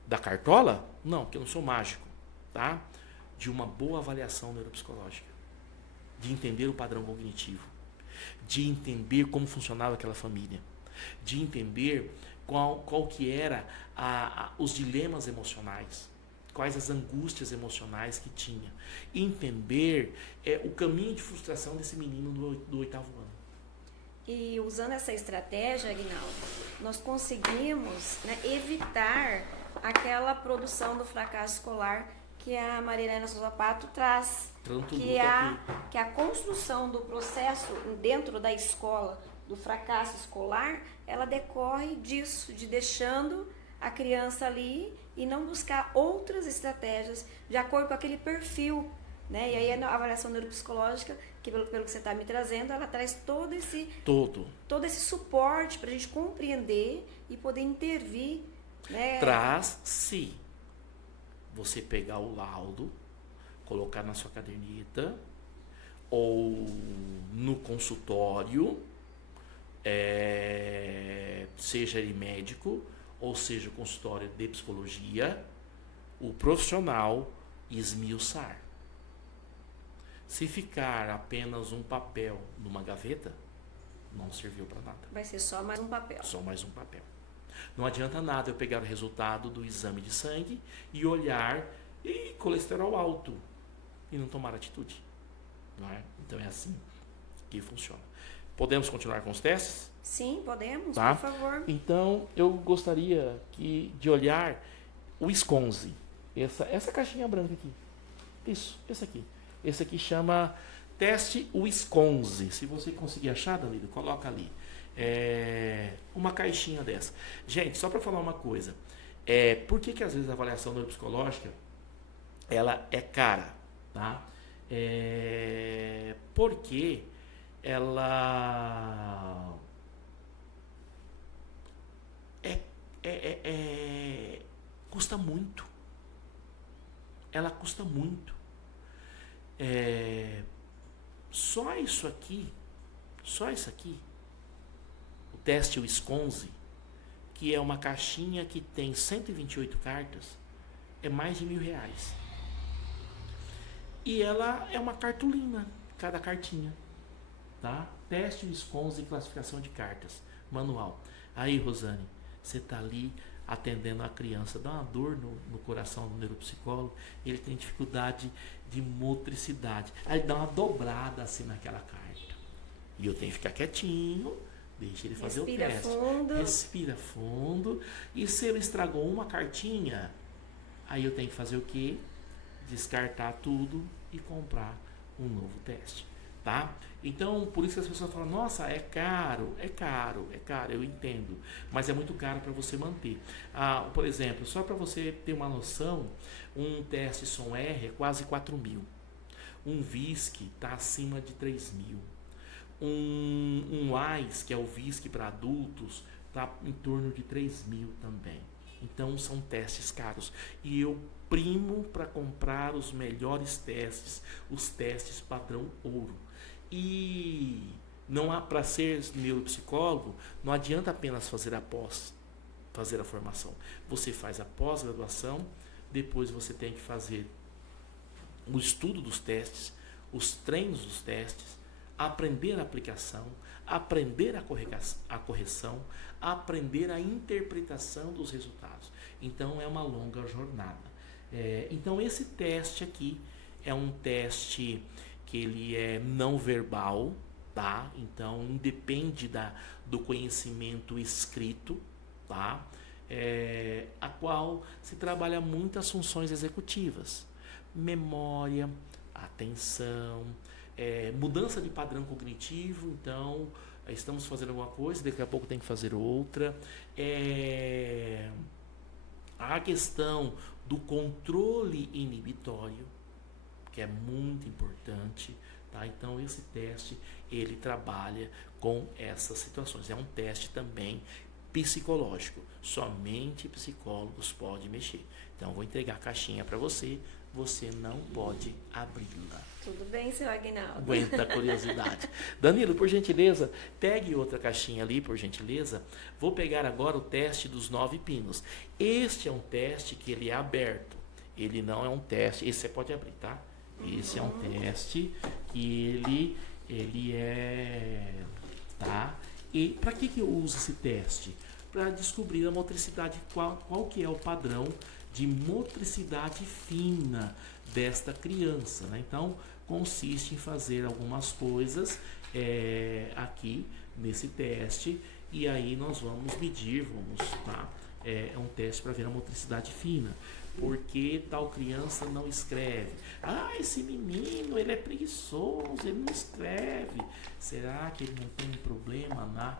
Da cartola? Não, porque eu não sou mágico, tá? De uma boa avaliação neuropsicológica, de entender o padrão cognitivo, de entender como funcionava aquela família, de entender qual que era os dilemas emocionais, quais as angústias emocionais que tinha, e entender o caminho de frustração desse menino do 8º ano. E usando essa estratégia, Aguinaldo, nós conseguimos, né, evitar aquela produção do fracasso escolar que a Maria Helena Souza Pato traz, que é a construção do processo dentro da escola, do fracasso escolar, ela decorre disso, de deixando a criança ali e não buscar outras estratégias de acordo com aquele perfil, né? E aí a avaliação neuropsicológica, que pelo que você está me trazendo, ela traz todo esse suporte para a gente compreender e poder intervir, né? Traz, se você pegar o laudo, colocar na sua caderneta ou no consultório, seja ele médico ou seja consultório de psicologia, o profissional esmiuçar. Se ficar apenas um papel numa gaveta, não serviu para nada. Vai ser só mais um papel. Só mais um papel. Não adianta nada eu pegar o resultado do exame de sangue e olhar e colesterol alto e não tomar atitude. Não é? Então é assim que funciona. Podemos continuar com os testes? Sim, podemos, tá? por favor. Então eu gostaria de olhar o SCONSE. Essa caixinha branca aqui. Isso, esse aqui. Esse aqui chama teste SCONSE. Se você conseguir achar, Danilo, coloca ali. Uma caixinha dessa. Gente, só para falar uma coisa. Por que às vezes a avaliação neuropsicológica ela é cara? Tá? Porque ela custa muito. Ela custa muito. Só isso aqui, o teste SCONSE, que é uma caixinha que tem 128 cartas, é mais de R$1.000. E ela é uma cartolina, cada cartinha, tá? Teste SCONSE, classificação de cartas, manual. Aí, Rosane, você tá ali atendendo a criança, dá uma dor no coração do neuropsicólogo, ele tem dificuldade de motricidade. Aí dá uma dobrada assim naquela carta. E eu tenho que ficar quietinho, deixa ele fazer o teste. Respira fundo. E se ele estragou uma cartinha, aí eu tenho que fazer o quê? Descartar tudo e comprar um novo teste. Tá? Então, por isso que as pessoas falam, nossa, é caro, eu entendo, mas é muito caro para você manter. Por exemplo, só para você ter uma noção, um teste SOM-R é quase 4.000, um VISC está acima de 3.000, um WAIS, que é o VISC para adultos, está em torno de 3.000 também. Então, são testes caros. E eu primo para comprar os melhores testes, os testes padrão ouro. E não há, para ser neuropsicólogo, não adianta apenas fazer a formação. Você faz a pós-graduação, depois você tem que fazer o estudo dos testes, os treinos dos testes, aprender a aplicação, aprender a correção, aprender a interpretação dos resultados. Então é uma longa jornada. Então esse teste aqui é um teste que ele é não verbal, tá? Então independe do conhecimento escrito, tá? A qual se trabalha muitas funções executivas, memória, atenção, mudança de padrão cognitivo. Então estamos fazendo alguma coisa, daqui a pouco tem que fazer outra. A questão do controle inibitório, que é muito importante, tá? Então esse teste ele trabalha com essas situações. É um teste também psicológico. Somente psicólogos podem mexer. Então vou entregar a caixinha para você. Você não pode abri-la. Tudo bem, seu Aguinaldo? Aguenta a curiosidade. Danilo, por gentileza, pegue outra caixinha ali, por gentileza. Vou pegar agora o teste dos 9 pinos. Este é um teste que ele é aberto. Ele não é um teste. Esse você pode abrir, tá? Esse é um teste que ele é... Tá? E para que eu uso esse teste? Para descobrir a motricidade, qual que é o padrão de motricidade fina desta criança, né? Então consiste em fazer algumas coisas aqui nesse teste, e aí nós vamos medir, tá? É um teste para ver a motricidade fina. Porque tal criança não escreve? Ah, esse menino, ele é preguiçoso, ele não escreve. Será que ele não tem um problema na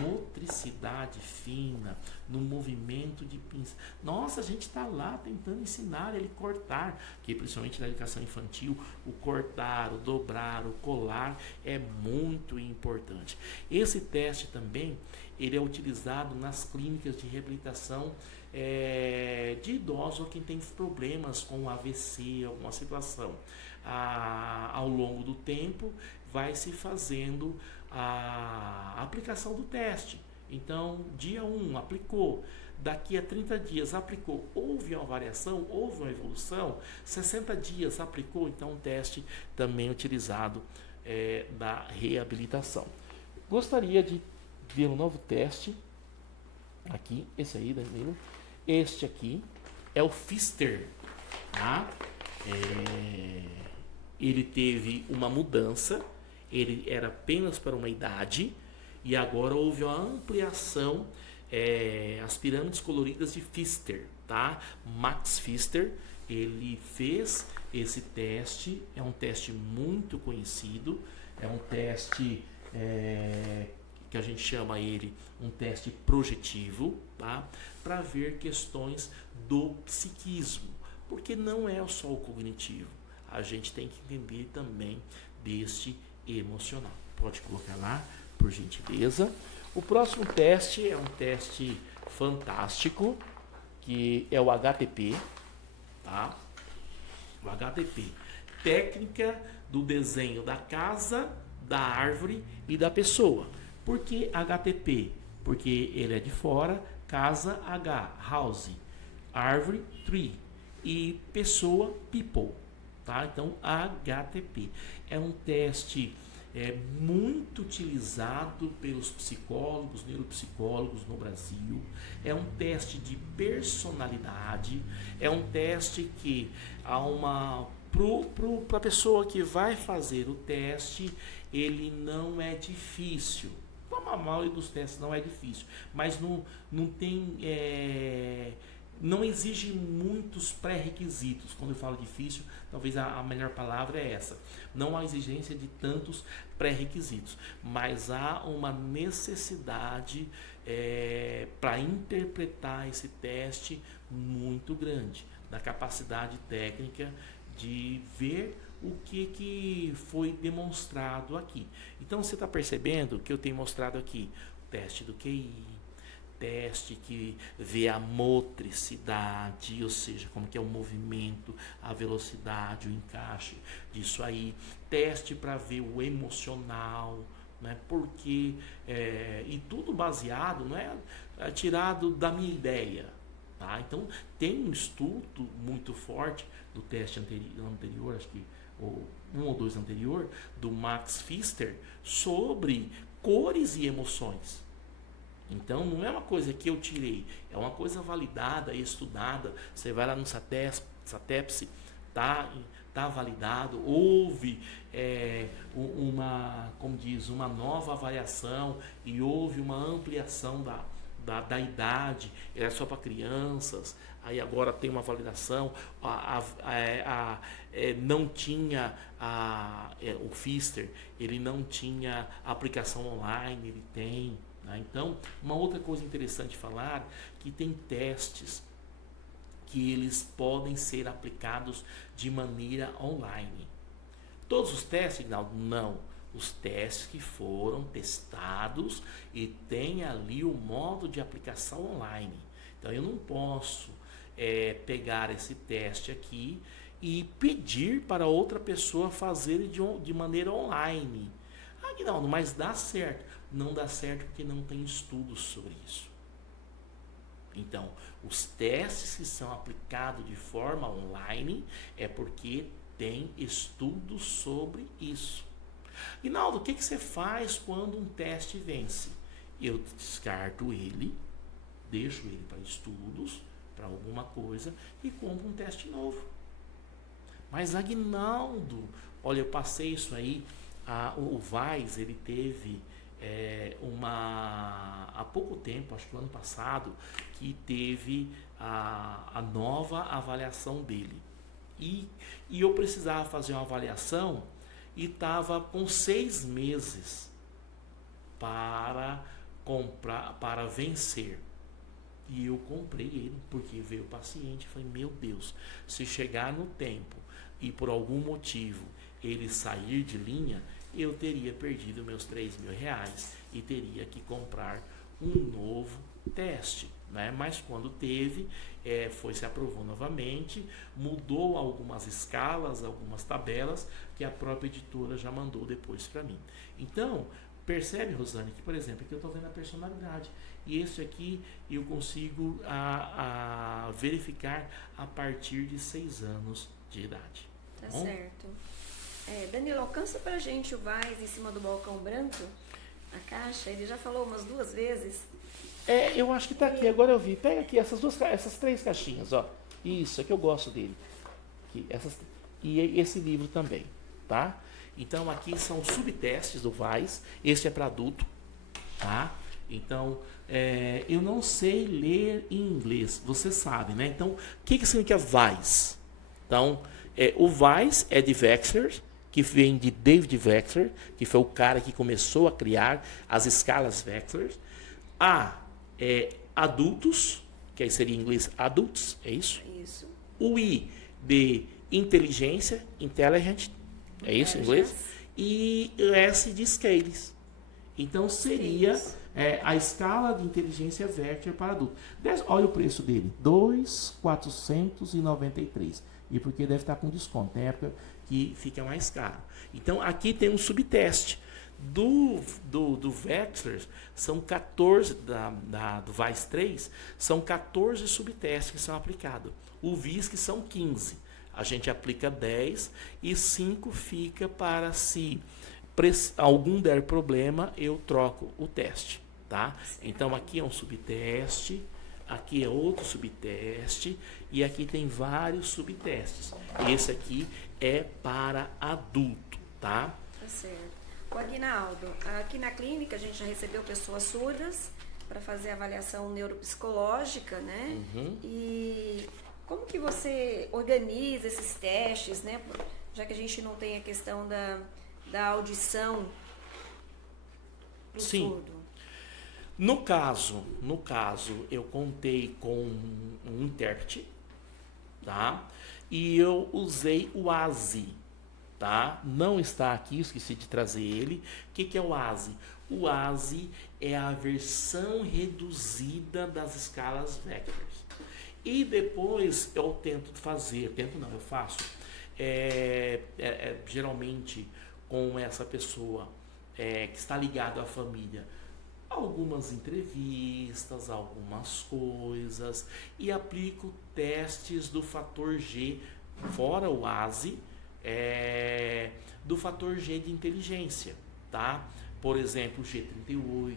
motricidade fina, no movimento de pinça? Nossa, a gente está lá tentando ensinar ele a cortar, que principalmente na educação infantil, o cortar, o dobrar, o colar é muito importante. Esse teste também, ele é utilizado nas clínicas de reabilitação de idosos ou quem tem problemas com AVC, alguma situação. Ao longo do tempo vai se fazendo a aplicação do teste. Então, dia 1 aplicou, daqui a 30 dias aplicou, houve uma variação, houve uma evolução, 60 dias aplicou, então um teste também utilizado da reabilitação. Gostaria de ver um novo teste aqui, esse aí, Danilo. Este aqui é o Pfister, tá? Ele teve uma mudança, ele era apenas para uma idade e agora houve uma ampliação, as pirâmides coloridas de Pfister, tá? Max Pfister, ele fez esse teste, é um teste muito conhecido, é um teste que a gente chama ele um teste projetivo, tá? Para ver questões do psiquismo, porque não é só o cognitivo, a gente tem que entender também deste emocional. Pode colocar lá, por gentileza. O próximo teste é um teste fantástico, que é o HTP, tá? O HTP, técnica do desenho da casa, da árvore e da pessoa. Por que HTP? Porque ele é de fora, casa, H, house, árvore, tree, e pessoa, people, tá? Então, HTP é um teste muito utilizado pelos psicólogos, neuropsicólogos no Brasil. É um teste de personalidade, é um teste que para a pessoa que vai fazer o teste, ele não é difícil. A maioria dos testes não é difícil, mas não tem, não exige muitos pré-requisitos. Quando eu falo difícil, talvez a melhor palavra é essa. Não há exigência de tantos pré-requisitos, mas há uma necessidade para interpretar esse teste muito grande, da capacidade técnica de ver o que foi demonstrado aqui. Então você está percebendo que eu tenho mostrado aqui o teste do QI, teste que vê a motricidade, ou seja, como que é o movimento, a velocidade, o encaixe disso aí, teste para ver o emocional, né? Porque e tudo baseado, não é tirado da minha ideia, tá? Então tem um estudo muito forte do teste anterior, acho que um ou dois anterior, do Max Pfister, sobre cores e emoções. Então não é uma coisa que eu tirei, é uma coisa validada, estudada. Você vai lá no SATEPSE tá validado, houve uma nova avaliação e houve uma ampliação da idade, era só para crianças, aí agora tem uma validação, não tinha o Pfister, ele não tinha aplicação online, ele tem. Né? Então, uma outra coisa interessante falar, que tem testes que eles podem ser aplicados de maneira online. Todos os testes, Ignaldo? Não. Os testes que foram testados e tem ali o modo de aplicação online. Então eu não posso pegar esse teste aqui e pedir para outra pessoa fazer de maneira online. Ah, Ignaldo, mas dá certo. Não dá certo porque não tem estudos sobre isso. Então, os testes que são aplicados de forma online é porque tem estudos sobre isso. Ignaldo, o que você faz quando um teste vence? Eu descarto ele, deixo ele para estudos, para alguma coisa e compro um teste novo. Mas Aguinaldo, olha, eu passei isso aí, o VAIS, ele teve há pouco tempo, acho que no ano passado, que teve a nova avaliação dele. E eu precisava fazer uma avaliação e estava com 6 meses para vencer. E eu comprei ele, porque veio o paciente. Falei, meu Deus, se chegar no tempo e por algum motivo ele sair de linha, eu teria perdido meus R$3.000 e teria que comprar um novo teste. Né? Mas quando teve, se aprovou novamente, mudou algumas escalas, algumas tabelas, que a própria editora já mandou depois para mim. Então, percebe, Rosane, que, por exemplo, aqui eu estou vendo a personalidade. E esse aqui eu consigo verificar a partir de 6 anos de idade. Tá certo. Danilo, alcança pra gente o VAIS em cima do balcão branco, a caixa, ele já falou umas 2 vezes. Eu acho que tá aqui, agora eu vi. Pega aqui essas 3 caixinhas, ó. Isso, aqui eu gosto dele. Aqui, e esse livro também, tá? Então aqui são subtestes do VAIS, esse é para adulto, tá? Então, eu não sei ler em inglês, você sabe, né? Então, o que significa VAIS? Então, o VAIS é de Wechsler, que vem de David Wechsler, que foi o cara que começou a criar as escalas Wechsler. Adultos, que aí seria em inglês adults, é isso? Isso. O I de inteligência, intelligent, é isso em inglês? E o S de scales. Então seria a escala de inteligência Wechsler para adulto. Olha o preço dele, R$2.493. E porque deve estar com desconto, tem época que fica mais caro. Então aqui tem um subteste. Do Wechsler são 14, do VAIS 3, são 14 subtestes que são aplicados. O VISC são 15. A gente aplica 10 e 5 fica para se algum der problema, eu troco o teste. Tá? Então aqui é um subteste, aqui é outro subteste e aqui tem vários subtestes. Esse aqui é para adulto, tá? Tá certo. O Aguinaldo, aqui na clínica a gente já recebeu pessoas surdas para fazer avaliação neuropsicológica, né? Uhum. E como que você organiza esses testes, né? Já que a gente não tem a questão da audição pro surdo. No caso, eu contei com um intérprete, tá? E eu usei o ASI. Tá? Não está aqui, esqueci de trazer ele. O que é o ASI? O ASI é a versão reduzida das escalas Wechsler. E depois eu eu faço. Geralmente com essa pessoa que está ligada à família, algumas entrevistas, algumas coisas, e aplico testes do fator G, fora o ASI, do fator G de inteligência, tá? Por exemplo, o G38,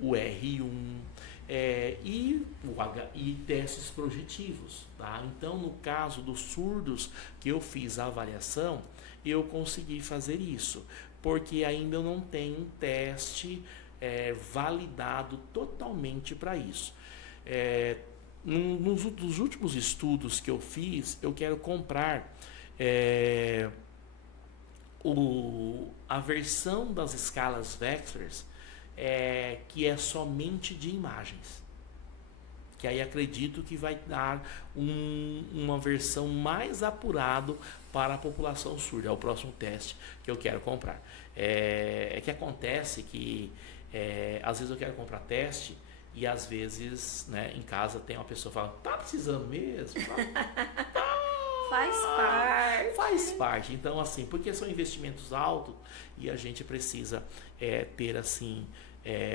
o R1, e testes projetivos. Tá? Então, no caso dos surdos, que eu fiz a avaliação, eu consegui fazer isso, porque ainda eu não tenho um teste validado totalmente para isso. Nos últimos estudos que eu fiz, eu quero comprar a versão das escalas Wechsler, que é somente de imagens. Que aí acredito que vai dar uma versão mais apurada para a população surda. É o próximo teste que eu quero comprar. Que acontece que às vezes eu quero comprar teste e às vezes, né, em casa tem uma pessoa falando, tá precisando mesmo? Faz parte. Faz parte. Então, assim, porque são investimentos altos e a gente precisa ter, assim,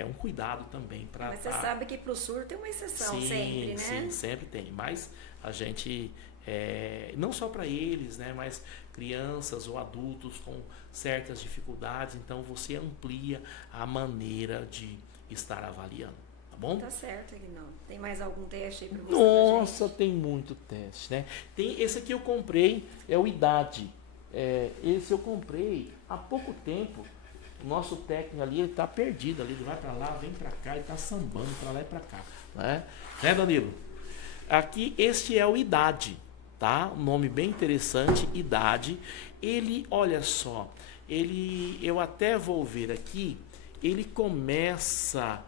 um cuidado também para... Mas você sabe que para o surdo tem uma exceção sempre, né? Sim, sempre tem. Mas a gente, não só para eles, né, mas crianças ou adultos com certas dificuldades, então você amplia a maneira de estar avaliando. Tá bom? Tá certo, Aguinaldo. Tem mais algum teste aí para você? Nossa, tem muito teste, né? Esse aqui eu comprei, é o IDAD. Esse eu comprei há pouco tempo. O nosso técnico ali, ele tá perdido ali, ele vai para lá, vem para cá, ele tá sambando para lá e para cá, né, Danilo? Aqui, este é o IDAD, tá? Um nome bem interessante, IDAD. Ele, olha só, eu até vou ver aqui, ele começa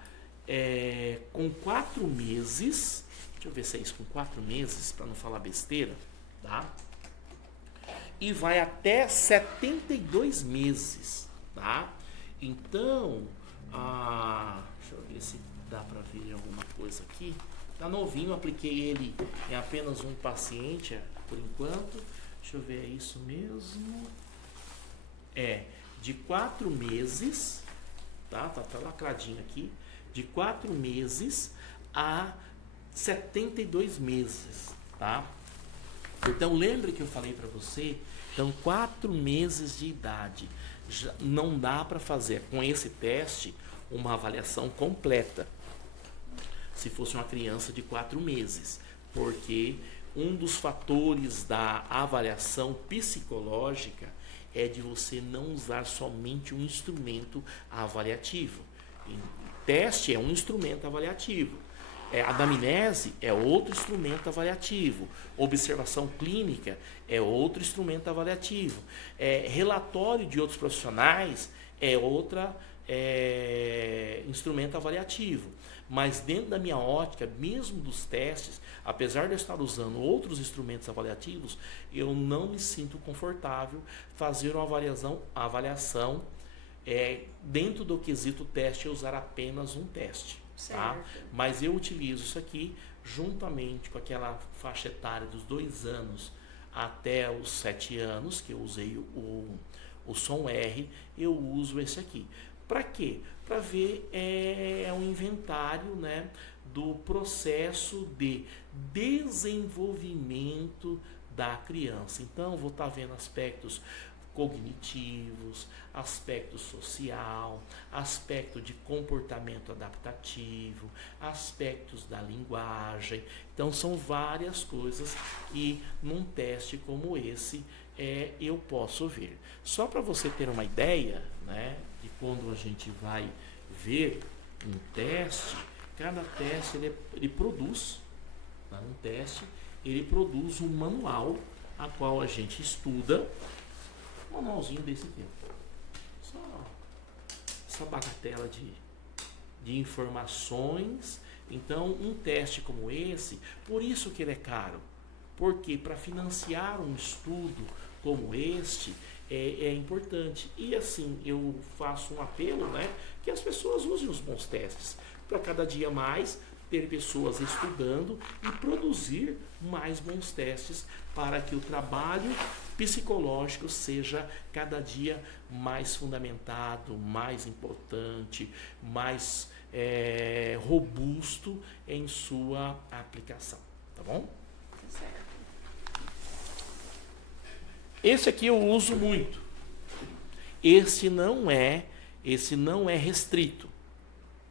com 4 meses, deixa eu ver se é isso, com 4 meses, para não falar besteira, tá? E vai até 72 meses, tá? Então, deixa eu ver se dá para ver alguma coisa aqui. Tá novinho, apliquei ele em apenas um paciente por enquanto. Deixa eu ver, é isso mesmo? De 4 meses, tá lacradinho aqui. De 4 meses a 72 meses, tá? Então, lembre que eu falei para você, então 4 meses de idade. Já não dá para fazer com esse teste uma avaliação completa, se fosse uma criança de 4 meses, porque um dos fatores da avaliação psicológica é de você não usar somente um instrumento avaliativo. Teste é um instrumento avaliativo. A anamnese é outro instrumento avaliativo. Observação clínica é outro instrumento avaliativo. Relatório de outros profissionais é outro instrumento avaliativo. Mas dentro da minha ótica, mesmo dos testes, apesar de eu estar usando outros instrumentos avaliativos, eu não me sinto confortável fazer uma avaliação dentro do quesito teste, eu usar apenas um teste. Tá? Mas eu utilizo isso aqui juntamente com aquela faixa etária dos 2 anos até os 7 anos, que eu usei o som R, eu uso esse aqui. Para quê? Para ver um inventário, né, do processo de desenvolvimento da criança. Então, vou estar vendo aspectos cognitivos, aspecto social, aspecto de comportamento adaptativo, aspectos da linguagem. Então, são várias coisas que num teste como esse eu posso ver. Só para você ter uma ideia, né, de quando a gente vai ver um teste, cada teste ele produz, tá, um teste, ele produz um manual a qual a gente estuda. Um manualzinho desse aqui, só bagatela de informações. Então, um teste como esse, por isso que ele é caro, porque para financiar um estudo como este é importante. E assim, eu faço um apelo, né, que as pessoas usem os bons testes, para cada dia mais ter pessoas estudando e produzir mais bons testes para que o trabalho psicológico seja cada dia mais fundamentado, mais importante, mais robusto em sua aplicação, tá bom? Certo. Esse aqui eu uso muito. Esse não é restrito,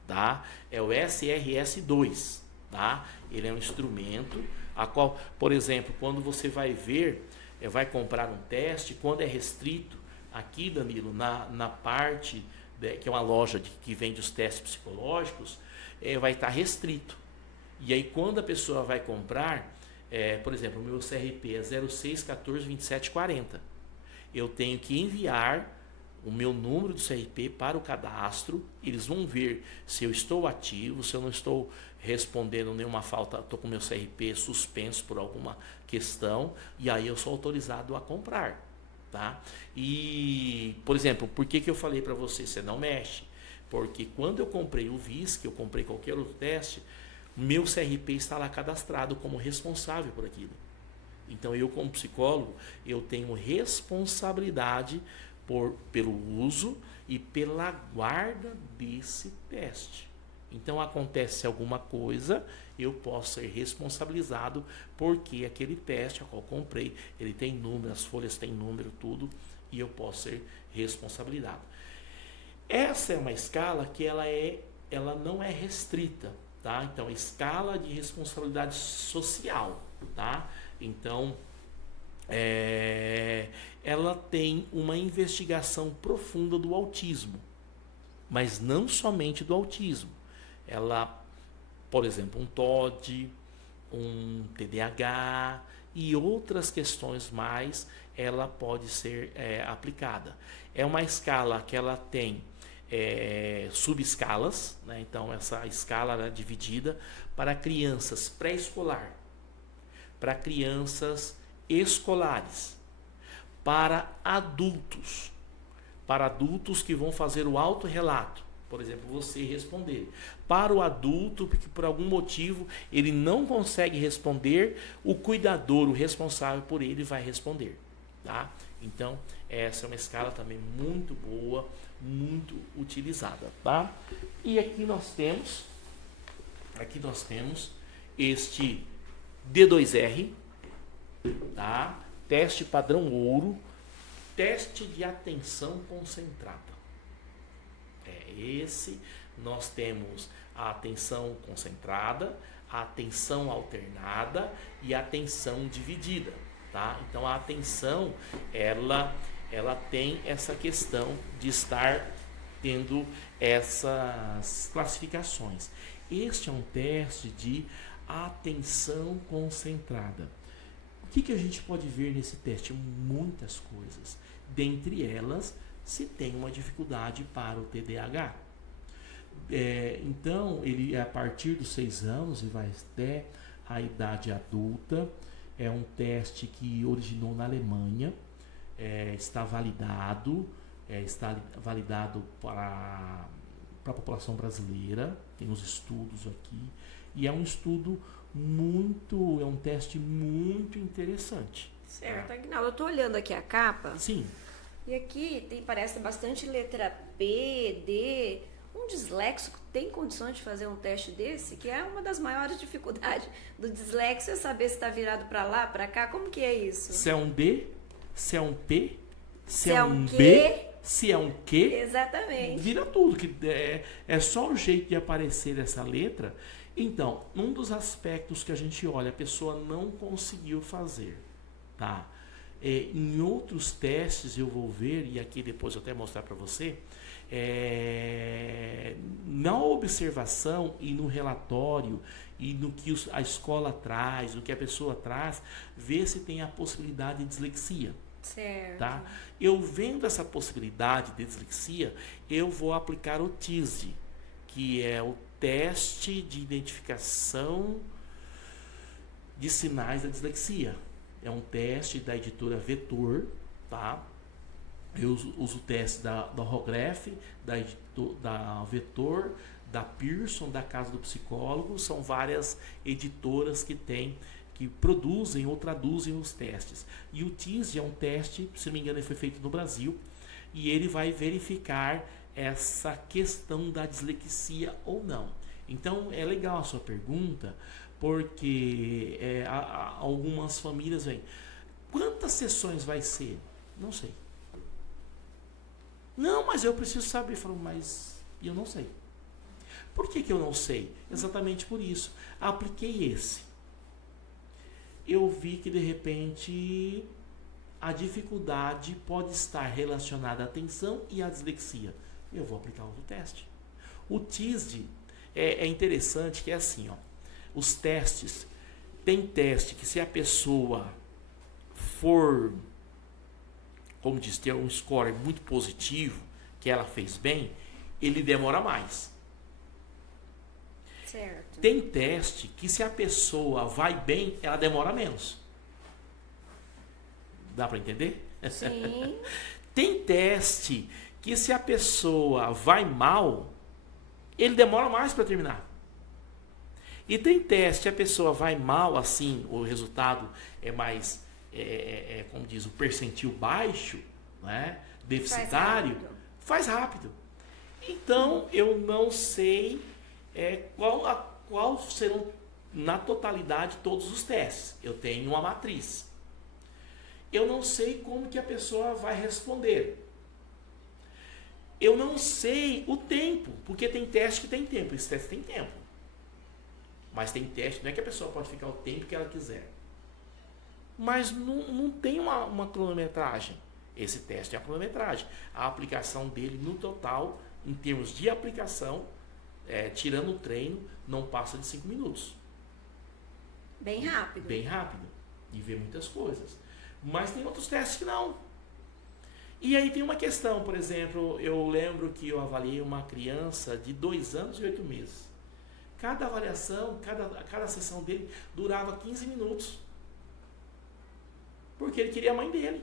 tá? É o SRS-2, tá? Ele é um instrumento a qual, por exemplo, quando você vai ver, vai comprar um teste, quando é restrito, aqui, Danilo, na parte, que é uma loja que vende os testes psicológicos, vai estar restrito. E aí, quando a pessoa vai comprar, por exemplo, o meu CRP é 06142740. Eu tenho que enviar o meu número do CRP para o cadastro. Eles vão ver se eu estou ativo, se eu não estou respondendo nenhuma falta, estou com meu CRP suspenso por alguma questão, e aí eu sou autorizado a comprar. Tá? E, por exemplo, por que eu falei para você não mexe? Porque quando eu comprei o VISC, eu comprei qualquer outro teste, meu CRP está lá cadastrado como responsável por aquilo. Então, eu como psicólogo, eu tenho responsabilidade pelo uso e pela guarda desse teste. Então, acontece alguma coisa, eu posso ser responsabilizado porque aquele teste a qual comprei, ele tem número, as folhas têm número, tudo, e eu posso ser responsabilizado. Essa é uma escala que ela não é restrita, tá? Então, escala de responsabilidade social, tá? Então, ela tem uma investigação profunda do autismo, mas não somente do autismo. Ela, por exemplo, um TOD, um TDAH e outras questões mais, ela pode ser aplicada. É uma escala que ela tem subescalas, né? Então essa escala é dividida para crianças pré-escolar, para crianças escolares, para adultos que vão fazer o autorrelato. Por exemplo, você responder. Para o adulto, porque por algum motivo ele não consegue responder, o cuidador, o responsável por ele, vai responder. Tá? Então, essa é uma escala também muito boa, muito utilizada. Tá? E aqui nós temos este D2R, tá? Teste padrão ouro, teste de atenção concentrada. Esse nós temos a atenção concentrada, a atenção alternada e a atenção dividida, tá? Então a atenção ela tem essa questão de estar tendo essas classificações. Este é um teste de atenção concentrada. O que a gente pode ver nesse teste? Muitas coisas. Dentre elas, se tem uma dificuldade para o TDAH. Então, ele a partir dos 6 anos e vai até a idade adulta. É um teste que originou na Alemanha, está validado para a população brasileira, tem os estudos aqui, e é um teste muito interessante. Certo, Aguinaldo, eu estou olhando aqui a capa. Sim. E aqui parece bastante letra P, D. Um disléxico tem condições de fazer um teste desse? Que é uma das maiores dificuldades do disléxico, é saber se está virado para lá, para cá. Como que é isso? Se é um D, se é um P, se é um Q, B, se é um Q. Exatamente. Vira tudo. Que é só o jeito de aparecer essa letra. Então, um dos aspectos que a gente olha, a pessoa não conseguiu fazer, tá? Em outros testes eu vou ver, e aqui depois eu até mostrar para você, na observação e no relatório e no que a escola traz, no que a pessoa traz, ver se tem a possibilidade de dislexia. Certo. Tá? Eu vendo essa possibilidade de dislexia, eu vou aplicar o TISE, que é o teste de identificação de sinais da dislexia. É um teste da editora Vetor, tá? Eu uso o teste da Rograph, da Vetor, da Pearson, da Casa do Psicólogo. São várias editoras que produzem ou traduzem os testes. E o TISE é um teste, se não me engano, ele foi feito no Brasil, e ele vai verificar essa questão da dislexia ou não. Então, é legal a sua pergunta, porque algumas famílias vêm. Quantas sessões vai ser? Não sei. Não, mas eu preciso saber. Eu falo, mas eu não sei. Por que eu não sei? Exatamente por isso. Apliquei esse. Eu vi que de repente a dificuldade pode estar relacionada à atenção e à dislexia. Eu vou aplicar outro teste. O TISD é interessante que é assim, ó. Os testes, tem teste que se a pessoa for, como diz, ter um score muito positivo, que ela fez bem, ele demora mais. Certo. Tem teste que se a pessoa vai bem, ela demora menos. Dá para entender? Sim. Tem teste que se a pessoa vai mal, ele demora mais para terminar. E tem teste que a pessoa vai mal, assim, o resultado é mais, como diz, o percentil baixo, né? Deficitário, faz rápido. Então, eu não sei qual serão, na totalidade, todos os testes. Eu tenho uma matriz. Eu não sei como que a pessoa vai responder. Eu não sei o tempo, porque tem teste que tem tempo. Esse teste tem tempo. Mas tem teste, não é que a pessoa pode ficar o tempo que ela quiser. Mas não tem uma cronometragem. Esse teste é a cronometragem. A aplicação dele, no total, em termos de aplicação, tirando o treino, não passa de 5 minutos. Bem rápido. Bem rápido. E vê muitas coisas. Mas tem outros testes que não. E aí tem uma questão, por exemplo, eu lembro que eu avaliei uma criança de 2 anos e 8 meses. Cada avaliação, cada sessão dele durava 15 minutos. Porque ele queria a mãe dele.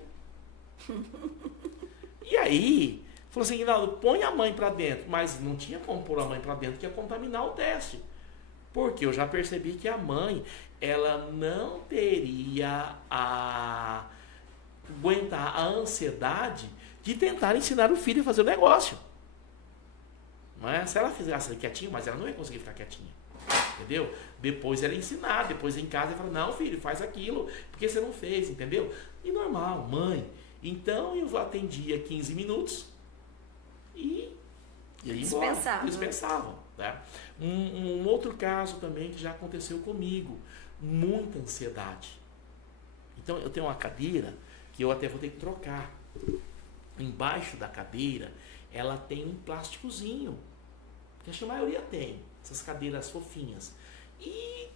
E aí, falou assim, Guinaldo, põe a mãe para dentro. Mas não tinha como pôr a mãe para dentro, que ia contaminar o teste. Porque eu já percebi que a mãe, ela não teria aguentar a ansiedade de tentar ensinar o filho a fazer o negócio. Não é? Se ela fizesse quietinho, mas ela não ia conseguir ficar quietinha. Entendeu? Depois ela ensinar, depois em casa ela fala, não filho, faz aquilo, porque você não fez, entendeu? E normal, mãe. Então eu atendia 15 minutos e aí dispensavam. Tá? Um outro caso também que já aconteceu comigo, muita ansiedade. Então eu tenho uma cadeira que eu até vou ter que trocar. Embaixo da cadeira ela tem um plásticozinho, que acho que a maioria tem, essas cadeiras fofinhas. E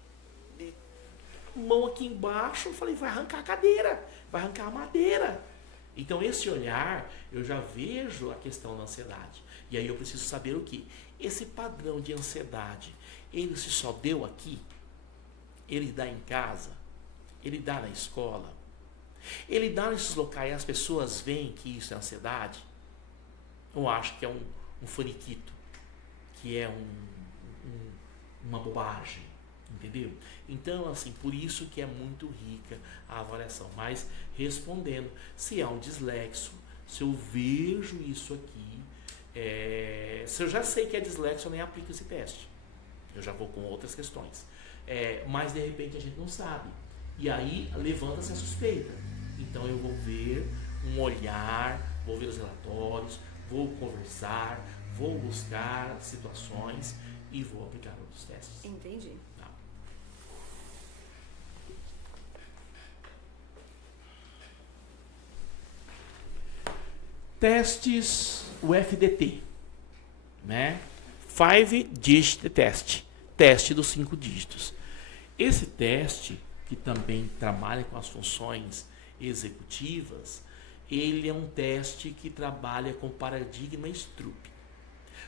mão aqui embaixo, eu falei, vai arrancar a cadeira, vai arrancar a madeira. Então esse olhar, eu já vejo a questão da ansiedade. E aí eu preciso saber o que? Esse padrão de ansiedade, ele se só deu aqui? Ele dá em casa? Ele dá na escola? Ele dá nesses locais e as pessoas veem que isso é ansiedade? Eu acho que é um faniquito, que é uma bobagem, entendeu? Então, assim, por isso que é muito rica a avaliação. Mas, respondendo, se é um dislexo, se eu vejo isso aqui, se eu já sei que é dislexo, eu nem aplico esse teste. Eu já vou com outras questões. Mas, de repente, a gente não sabe. E aí, levanta-se a suspeita. Então, eu vou ver um olhar, vou ver os relatórios, vou conversar, vou buscar situações e vou aplicar outros testes. Entendi. Tá. Testes, o FDT, né? 5 Digit Test, teste dos 5 dígitos. Esse teste, que também trabalha com as funções executivas, ele é um teste que trabalha com paradigma Stroop.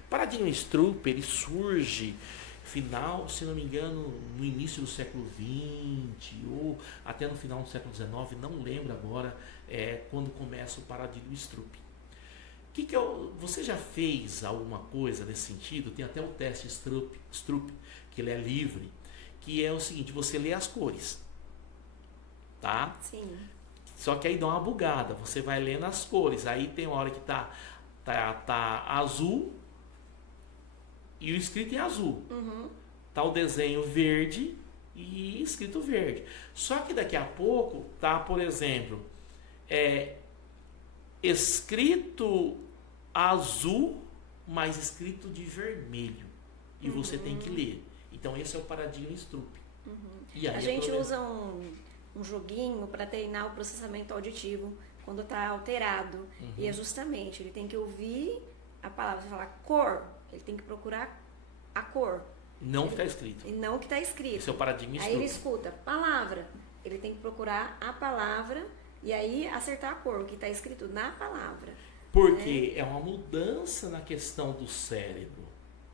Paradigma Stroop, ele surge final, se não me engano, no início do século XX ou até no final do século XIX, não lembro agora, quando começa o paradigma Stroop. Você já fez alguma coisa nesse sentido? Tem até o teste Stroop, que ele é livre, que é o seguinte, você lê as cores, tá? Sim. Só que aí dá uma bugada, você vai lendo as cores, aí tem uma hora que tá azul e o escrito em azul. Uhum. Tá o desenho verde e escrito verde. Só que daqui a pouco tá, por exemplo, escrito azul, mas escrito de vermelho. e você tem que ler. Então esse é o paradigma Stroop. E aí A gente usa um joguinho para treinar o processamento auditivo quando está alterado. E é justamente, ele tem que ouvir a palavra, você falar cor, ele tem que procurar a cor. Não o que está escrito. E não o que está escrito. Esse é o paradigma Stroop. Aí ele escuta palavra, ele tem que procurar a palavra e aí acertar a cor, o que está escrito na palavra. Porque é uma mudança na questão do cérebro.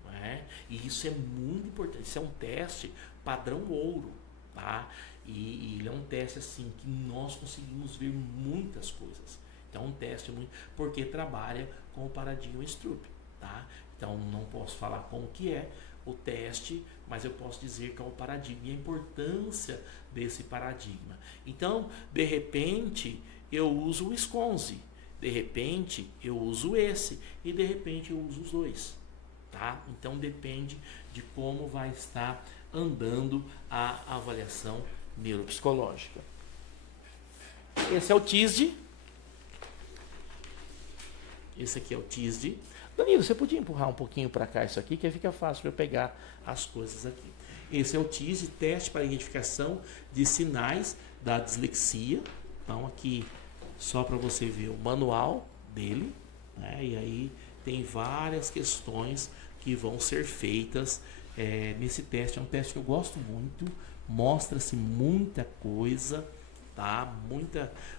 Né? E isso é muito importante. Isso é um teste padrão ouro. Tá? E ele é um teste assim que nós conseguimos ver muitas coisas. Então é um teste muito. Porque trabalha com o paradigma Stroop. Tá? Então não posso falar como que é o teste, mas eu posso dizer que é o paradigma e a importância desse paradigma. Então, de repente, eu uso o Wisconsin. De repente, eu uso esse. E de repente, eu uso os dois. Tá? Então, depende de como vai estar andando a avaliação neuropsicológica. Esse é o TISD. Esse aqui é o TISD. Danilo, você podia empurrar um pouquinho para cá isso aqui, que aí fica fácil para eu pegar as coisas aqui. Esse é o TISD, teste para identificação de sinais da dislexia. Então, aqui, só para você ver o manual dele, né? E aí tem várias questões que vão ser feitas nesse teste. É um teste que eu gosto muito, mostra-se muita coisa, tá?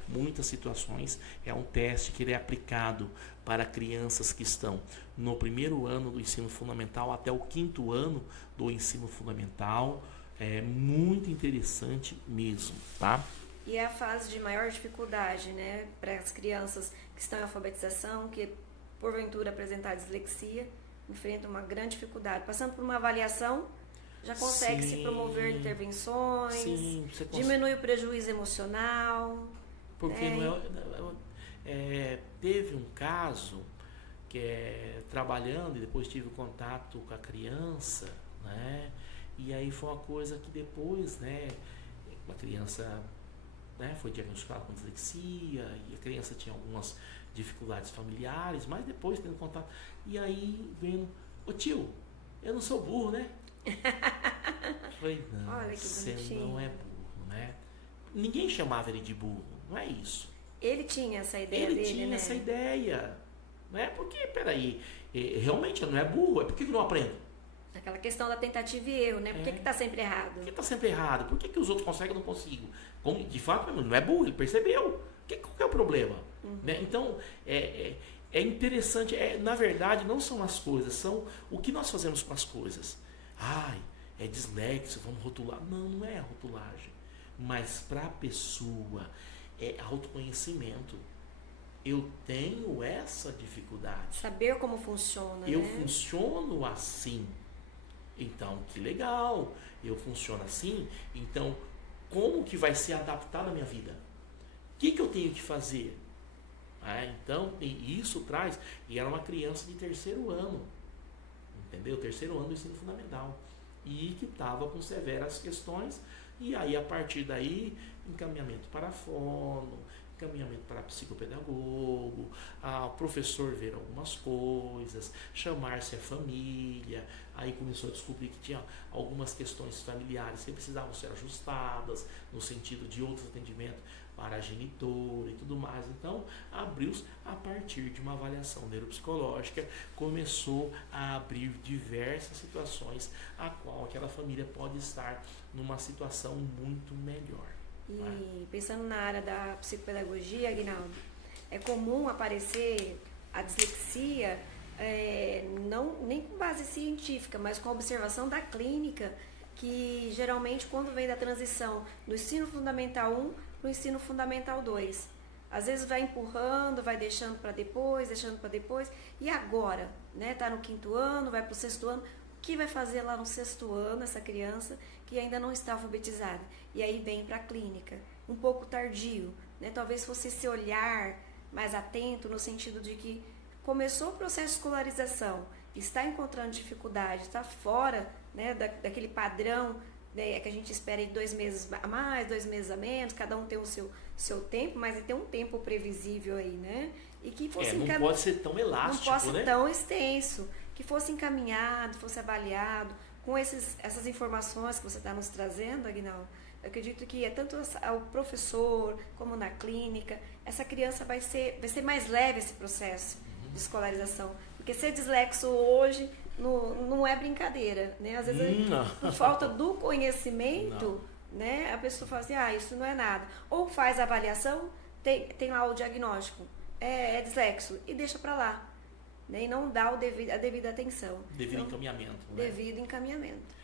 Muitas situações. É um teste que ele é aplicado para crianças que estão no primeiro ano do ensino fundamental até o 5º ano do ensino fundamental. É muito interessante mesmo, tá? E é a fase de maior dificuldade, né, para as crianças que estão em alfabetização, que porventura apresentar dislexia, enfrentam uma grande dificuldade. Passando por uma avaliação, já consegue se promover intervenções, diminui o prejuízo emocional. Porque teve um caso que trabalhando e depois tive contato com a criança, né? E aí foi uma coisa que depois, né, a criança, né, foi diagnosticada com dislexia e a criança tinha algumas dificuldades familiares, mas depois tendo contato, e aí vendo, ô tio, eu não sou burro, né? Falei, não, olha, você não é burro, né? Ninguém chamava ele de burro, não é isso. Ele tinha essa ideia dele, né? Ele tinha essa ideia, né? Porque, peraí, realmente não é burro, é por que não aprende? Aquela questão da tentativa e erro, né? Por que está sempre errado? Por que está sempre errado? Por que os outros conseguem e eu não consigo? Como, de fato, não é burro, ele percebeu. Qual que é o problema? Né? Então, é interessante, na verdade, não são as coisas, são o que nós fazemos com as coisas. Ai, é dislexo, vamos rotular. Não, não é rotulagem. Mas para a pessoa, é autoconhecimento. Eu tenho essa dificuldade. Saber como funciona, eu né? funciono assim. Então, que legal. Eu funciono assim. Então, como que vai ser adaptado à minha vida? O que eu tenho que fazer? Então, isso traz... E era uma criança de 3º ano. Entendeu? 3º ano do ensino fundamental. E que estava com severas questões. E aí, a partir daí, encaminhamento para fono, encaminhamento para psicopedagogo, o professor ver algumas coisas, chamar-se a família, aí começou a descobrir que tinha algumas questões familiares que precisavam ser ajustadas, no sentido de outros atendimentos para a genitora e tudo mais. Então, abriu-se a partir de uma avaliação neuropsicológica, começou a abrir diversas situações a qual aquela família pode estar numa situação muito melhor. E pensando na área da psicopedagogia, Aguinaldo, é comum aparecer a dislexia, não, nem com base científica, mas com a observação da clínica, que geralmente quando vem da transição do ensino fundamental 1 para o ensino fundamental 2, às vezes vai empurrando, vai deixando para depois, e agora, né, tá no 5º ano, vai para o 6º ano, o que vai fazer lá no 6º ano essa criança que ainda não está alfabetizada? E aí vem para a clínica, um pouco tardio, né? Talvez fosse esse olhar mais atento no sentido de que começou o processo de escolarização, está encontrando dificuldade, está fora, né, daquele padrão, né, que a gente espera de 2 meses a mais, 2 meses a menos, cada um tem o seu tempo, mas tem um tempo previsível aí, né? E que fosse não pode ser tão elástico, não pode ser tão extenso. que fosse encaminhado, fosse avaliado, com essas informações que você está nos trazendo, Aguinaldo. Eu acredito que tanto o professor como na clínica, essa criança vai ser mais leve esse processo de escolarização. Porque ser dislexo hoje não é brincadeira, né? Às vezes, por falta do conhecimento, né, a pessoa fala assim, isso não é nada. Ou faz a avaliação, tem lá o diagnóstico, é dislexo, e deixa para lá. Né? E não dá a devida atenção. Devido encaminhamento. Né? Devido encaminhamento.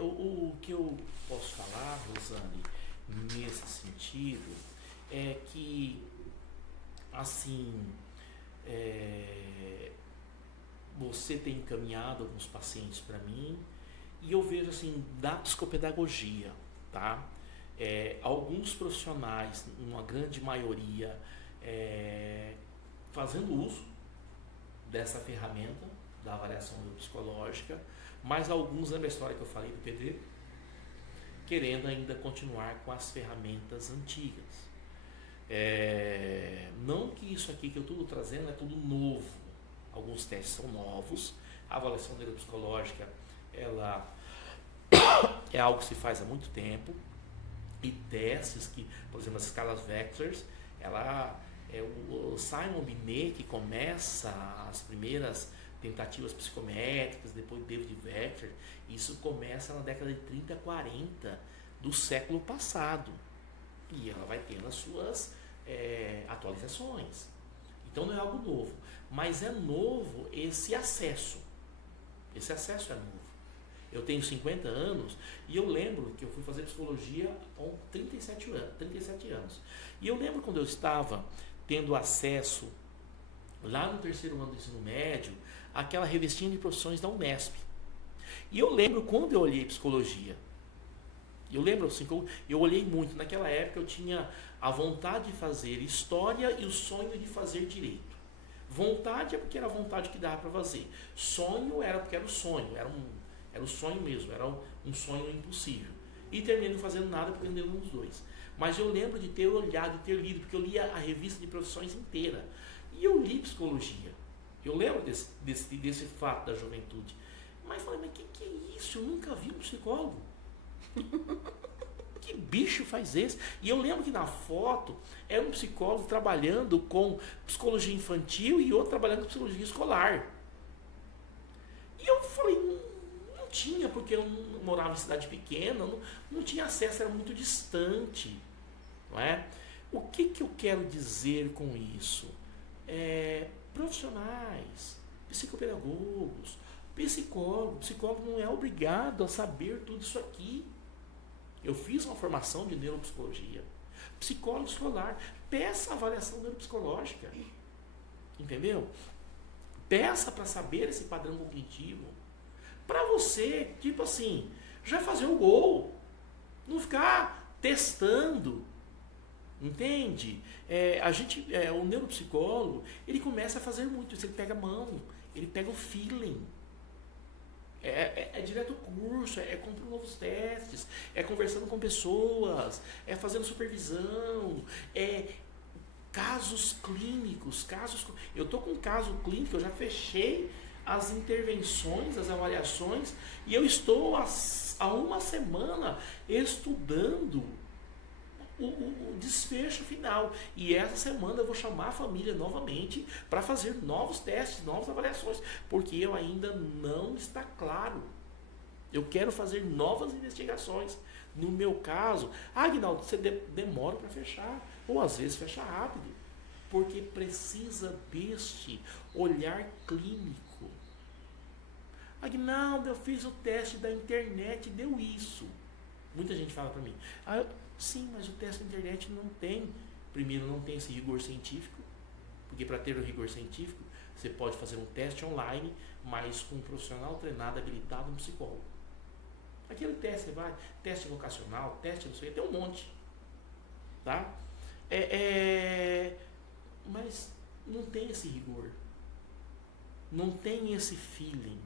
O que eu posso falar, Rosane, nesse sentido, é que, assim, você tem encaminhado alguns pacientes para mim, e eu vejo, assim, da psicopedagogia, tá? Alguns profissionais, uma grande maioria, fazendo uso dessa ferramenta da avaliação neuropsicológica, mas alguns, lembra a história que eu falei do Pedro, querendo ainda continuar com as ferramentas antigas. Não que isso aqui que eu estou trazendo é tudo novo. Alguns testes são novos. A avaliação neuropsicológica, ela é algo que se faz há muito tempo. E testes que, por exemplo, as escalas Vectors, ela é o Simon Binet que começa as primeiras tentativas psicométricas, depois David Vector. Isso começa na década de 30, 40 do século passado. E ela vai tendo as suas atualizações. Então não é algo novo. Mas é novo esse acesso. Esse acesso é novo. Eu tenho 50 anos e eu lembro que eu fui fazer psicologia com 37 anos. E eu lembro quando eu estava tendo acesso, lá no terceiro ano do ensino médio, àquela revistinha de profissões da Unesp. E eu lembro quando eu olhei psicologia. Eu lembro assim, eu olhei muito. Naquela época eu tinha a vontade de fazer história e o sonho de fazer direito. Vontade é porque era a vontade que dava para fazer. Sonho era porque era o sonho. Era o sonho mesmo, era um sonho impossível. E terminei não fazendo nada porque nenhum dos dois. Mas eu lembro de ter olhado e ter lido, porque eu li a revista de profissões inteira. E eu li psicologia. Eu lembro desse fato da juventude. Mas falei, mas que é isso? Eu nunca vi um psicólogo. Que bicho faz esse? E eu lembro que na foto era um psicólogo trabalhando com psicologia infantil e outro trabalhando com psicologia escolar. E eu falei, não tinha, porque eu não morava em cidade pequena, não tinha acesso, era muito distante. Não é? O que eu quero dizer com isso? Profissionais, psicopedagogos, psicólogo não é obrigado a saber tudo isso aqui. Eu fiz uma formação de neuropsicologia. Psicólogo escolar, peça avaliação neuropsicológica. Entendeu? Peça para saber esse padrão cognitivo. Para você, tipo assim, já fazer o gol. Não ficar testando. Entende? O neuropsicólogo, ele começa a fazer muito isso. Ele pega a mão, ele pega o feeling. É direto curso, é comprando novos testes, é conversando com pessoas, é fazendo supervisão, casos clínicos. Eu estou com um caso clínico, eu já fechei as intervenções, as avaliações, e eu estou há uma semana estudando o desfecho final. E essa semana eu vou chamar a família novamente para fazer novos testes, novas avaliações, porque eu ainda não está claro. Eu quero fazer novas investigações. No meu caso, Aguinaldo, você demora para fechar, ou às vezes fecha rápido, porque precisa deste olhar clínico. Aguinaldo, eu fiz o teste da internet e deu isso. Muita gente fala para mim, sim, mas o teste da internet não tem. Primeiro, não tem esse rigor científico, porque para ter o rigor científico, você pode fazer um teste online, mas com um profissional treinado, habilitado, um psicólogo. Aquele teste, você vai, teste vocacional, teste não sei, tem um monte. Tá? Mas não tem esse rigor. Não tem esse feeling.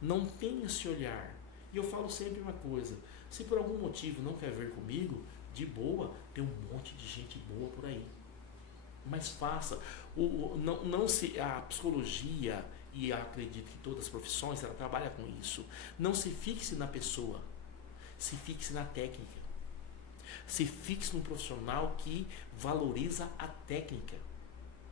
Não tem esse olhar. E eu falo sempre uma coisa, se por algum motivo não quer ver comigo, de boa, tem um monte de gente boa por aí. Mas faça. A psicologia, e acredito que todas as profissões ela trabalha com isso. Não se fixe na pessoa, se fixe na técnica. Se fixe num profissional que valoriza a técnica,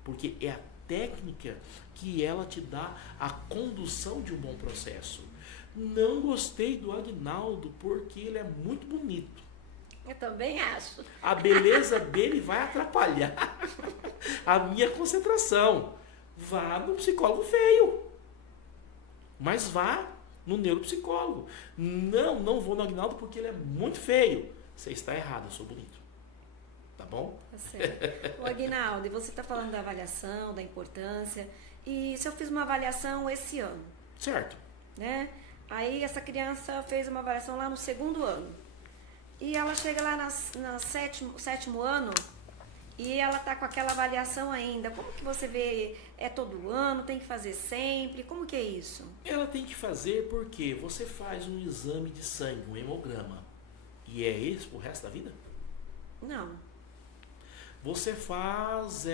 porque é a técnica que ela te dá a condução de um bom processo. Não gostei do Aguinaldo porque ele é muito bonito. Eu também acho. A beleza dele vai atrapalhar a minha concentração. Vá no psicólogo feio. Mas vá no neuropsicólogo. Não vou no Aguinaldo porque ele é muito feio. Você está errado, eu sou bonito. Tá bom? Tá certo. Ô, Aguinaldo, e você está falando da avaliação, da importância. E se eu fiz uma avaliação esse ano? Certo. Né? Aí essa criança fez uma avaliação lá no 2º ano. E ela chega lá no sétimo ano e ela tá com aquela avaliação ainda. Como que você vê? É todo ano? Tem que fazer sempre? Como que é isso? Ela tem que fazer porque você faz um exame de sangue, um hemograma. E é esse pro resto da vida? Não. Você faz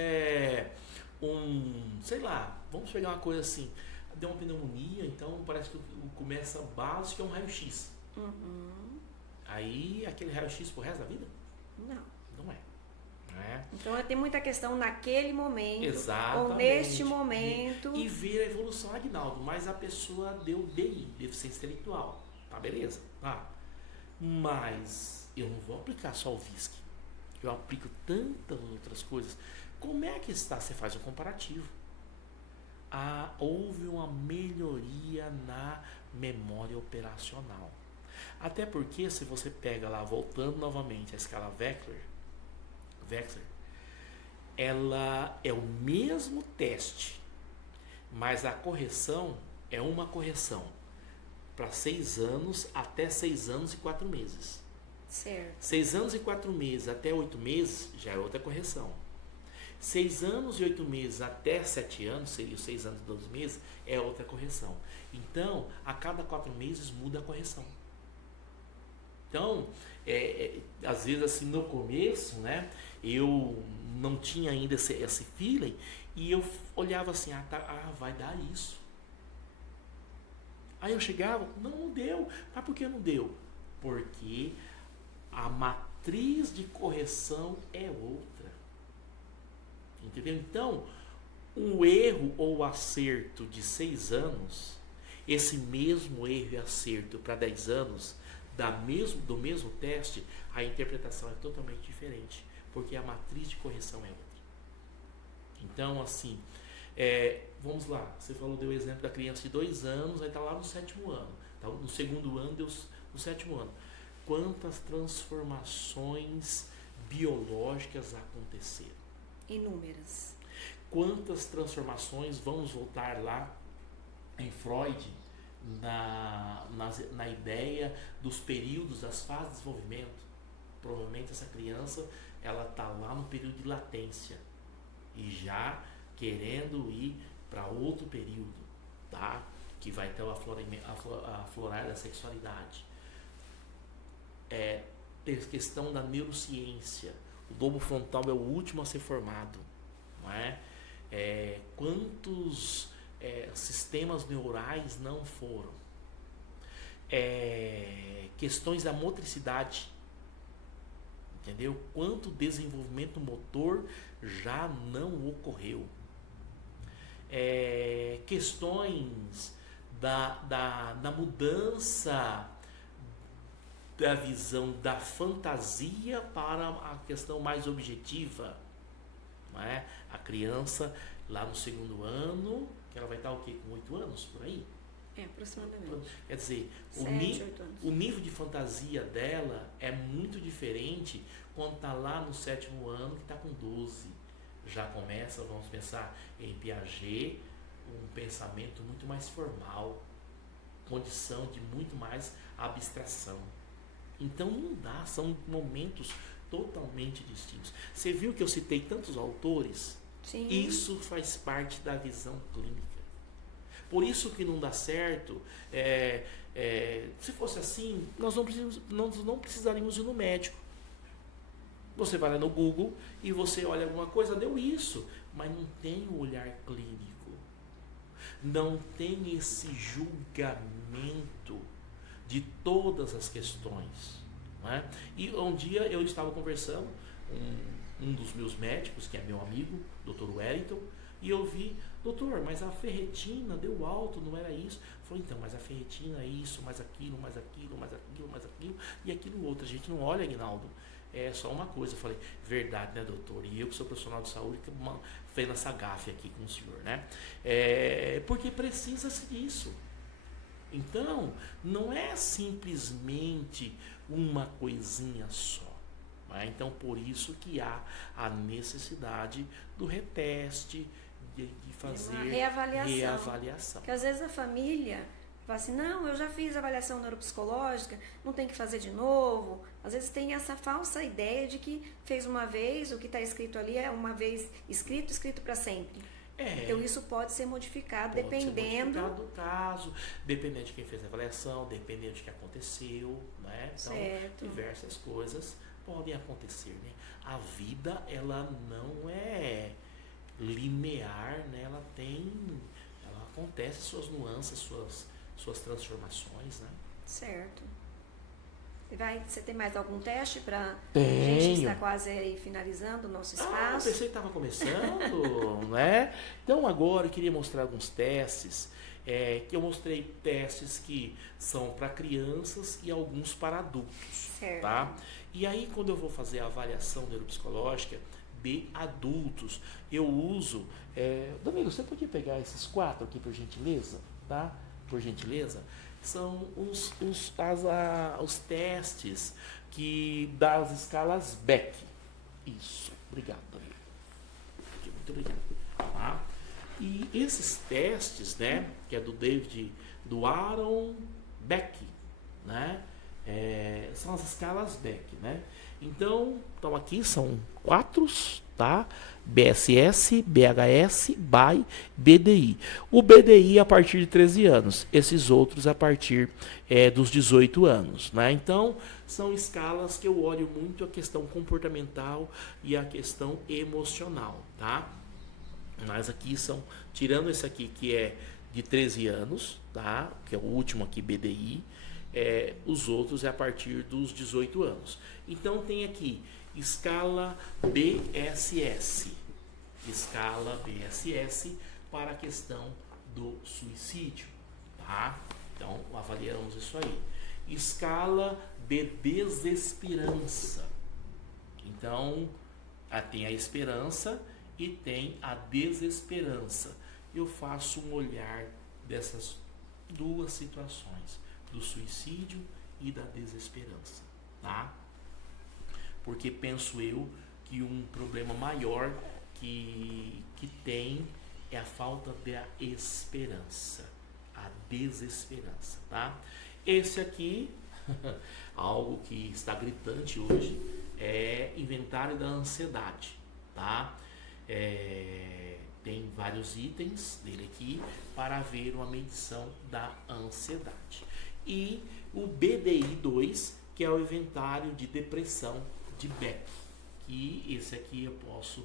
sei lá, vamos pegar uma coisa assim, deu uma pneumonia, então parece que começa básico, é um raio-x. Uhum. Aí aquele raio-x pro resto da vida? Não. Não é. Não é? Então tem muita questão naquele momento. Exatamente. Ou neste momento. E ver a evolução, Aguinaldo. Mas a pessoa deu DI, deficiência intelectual. Tá, beleza. Tá. Mas eu não vou aplicar só o VISC. Eu aplico tantas outras coisas. Como é que está? Você faz um comparativo. Houve uma melhoria na memória operacional. Até porque se você pega lá, voltando novamente a escala Wechsler, ela é o mesmo teste, mas a correção é uma correção para 6 anos até 6 anos e 4 meses. Certo. 6 anos e 4 meses até 8 meses já é outra correção. 6 anos e 8 meses até 7 anos, seria os 6 anos e 12 meses, é outra correção. Então, a cada 4 meses muda a correção. Então, às vezes assim, no começo, né, eu não tinha ainda esse feeling e eu olhava assim, vai dar isso. Aí eu chegava, não deu. Mas por que não deu? Porque a matriz de correção é outra. Entendeu? Então, o erro ou acerto de 6 anos, esse mesmo erro e acerto para 10 anos, do mesmo teste, a interpretação é totalmente diferente, porque a matriz de correção é outra. Então, assim, vamos lá, você deu o exemplo da criança de 2 anos, aí está lá no 7º ano, tá? No 2º ano, deu no 7º ano. Quantas transformações biológicas aconteceram? Inúmeras. Quantas transformações, vamos voltar lá em Freud, na ideia dos períodos, das fases de desenvolvimento. Provavelmente essa criança ela está lá no período de latência e já querendo ir para outro período, tá? Que vai ter o aflorar da sexualidade. Questão da neurociência. O lobo frontal é o último a ser formado, não é? Quantos sistemas neurais não foram? Questões da motricidade, entendeu? Quanto desenvolvimento motor já não ocorreu? Questões da mudança da visão da fantasia para a questão mais objetiva, não é? A criança lá no 2º ano, que ela vai estar o quê? Com 8 anos, por aí? Aproximadamente. Quer dizer, 7, 8 anos. o nível de fantasia dela é muito diferente quando está lá no 7º ano, que está com 12. Já começa, vamos pensar em Piaget, um pensamento muito mais formal, condição de muito mais abstração. Então não dá, são momentos totalmente distintos. Você viu que eu citei tantos autores? Sim. Isso faz parte da visão clínica. Por isso que não dá certo. Se fosse assim, nós não precisaríamos ir no médico. Você vai lá no Google e você olha alguma coisa, deu isso, mas não tem o olhar clínico. não tem esse julgamento de todas as questões. Não é? E um dia eu estava conversando com um dos meus médicos, que é meu amigo, Dr. Wellington, e eu vi, doutor, mas a ferritina deu alto, não era isso? Falei, então, mas a ferritina é isso, mais aquilo, mais aquilo, mais aquilo, mais aquilo, e aquilo outro. A gente não olha, Aguinaldo, é só uma coisa. Eu falei, verdade, né, doutor? E eu que sou profissional de saúde, que fez essa gafe aqui com o senhor, né? Porque precisa-se disso. Então, não é simplesmente uma coisinha só. Né? Então, por isso que há a necessidade do reteste, de fazer uma reavaliação. Porque às vezes a família fala assim, não, eu já fiz avaliação neuropsicológica, não tem que fazer de novo. Às vezes tem essa falsa ideia de que fez uma vez, o que está escrito ali é uma vez escrito para sempre. Então isso pode ser modificado dependendo do caso, dependendo de quem fez a avaliação, dependendo de que aconteceu, né? Então, certo. Diversas coisas podem acontecer, né? A vida, ela não é linear, né? Ela acontece suas nuances, suas transformações, né? Certo. Você tem mais algum teste para a Tenho. gente está quase aí finalizando o nosso espaço? Pensei que estava começando, né? Então agora eu queria mostrar alguns testes, que eu mostrei testes que são para crianças e alguns para adultos, certo. Tá? E aí quando eu vou fazer a avaliação neuropsicológica de adultos, eu uso... Domingo, você podia pegar esses 4 aqui, por gentileza? Tá? Por gentileza. São os testes das escalas Beck. Isso. Obrigado, Domingo. Muito obrigado. Tá? E esses testes, né, que é do Aaron Beck, né? São as escalas Beck, né? Então aqui são 4, tá? BSS, BHS, BAI, BDI. O BDI a partir de 13 anos, esses outros a partir dos 18 anos, né? Então, são escalas que eu olho muito a questão comportamental e a questão emocional, tá? Mas aqui tirando esse aqui que é de 13 anos, tá? Que é o último aqui, BDI, os outros é a partir dos 18 anos. Então tem aqui escala BSS. Escala BSS para a questão do suicídio, tá? Então avaliamos isso aí. Escala de desesperança. Então tem a esperança e tem a desesperança. Eu faço um olhar dessas duas situações, do suicídio e da desesperança, tá? Porque penso eu que um problema maior que tem é a falta da esperança, a desesperança, tá? Esse aqui, algo que está gritante hoje, é inventário da ansiedade, tá? Tem vários itens dele aqui para ver uma medição da ansiedade. E o BDI-2, que é o inventário de depressão de Beck. E esse aqui eu posso,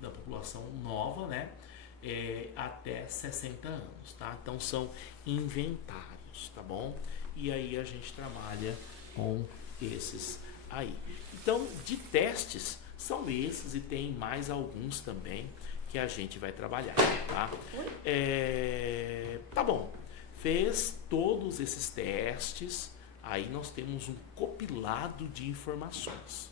da população nova, né? Até 60 anos, tá? Então são inventários, tá bom? E aí a gente trabalha com esses aí. Então, de testes, são esses e tem mais alguns também que a gente vai trabalhar, tá? Tá bom. Fez todos esses testes, aí nós temos um compilado de informações.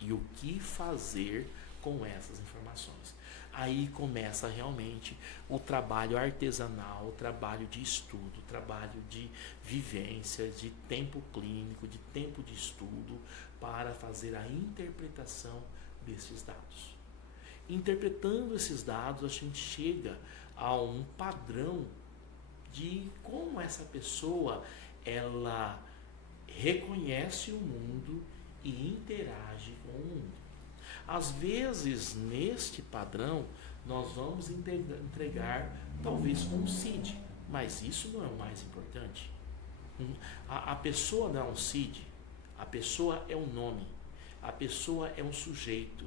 E o que fazer com essas informações? Aí começa realmente o trabalho artesanal, o trabalho de estudo, o trabalho de vivência, de tempo clínico, de tempo de estudo, para fazer a interpretação desses dados. Interpretando esses dados, a gente chega a um padrão de como essa pessoa ela reconhece o mundo e interage com o mundo. Às vezes, neste padrão, nós vamos entregar talvez um CID, mas isso não é o mais importante. A pessoa não é um CID, a pessoa é um nome, a pessoa é um sujeito,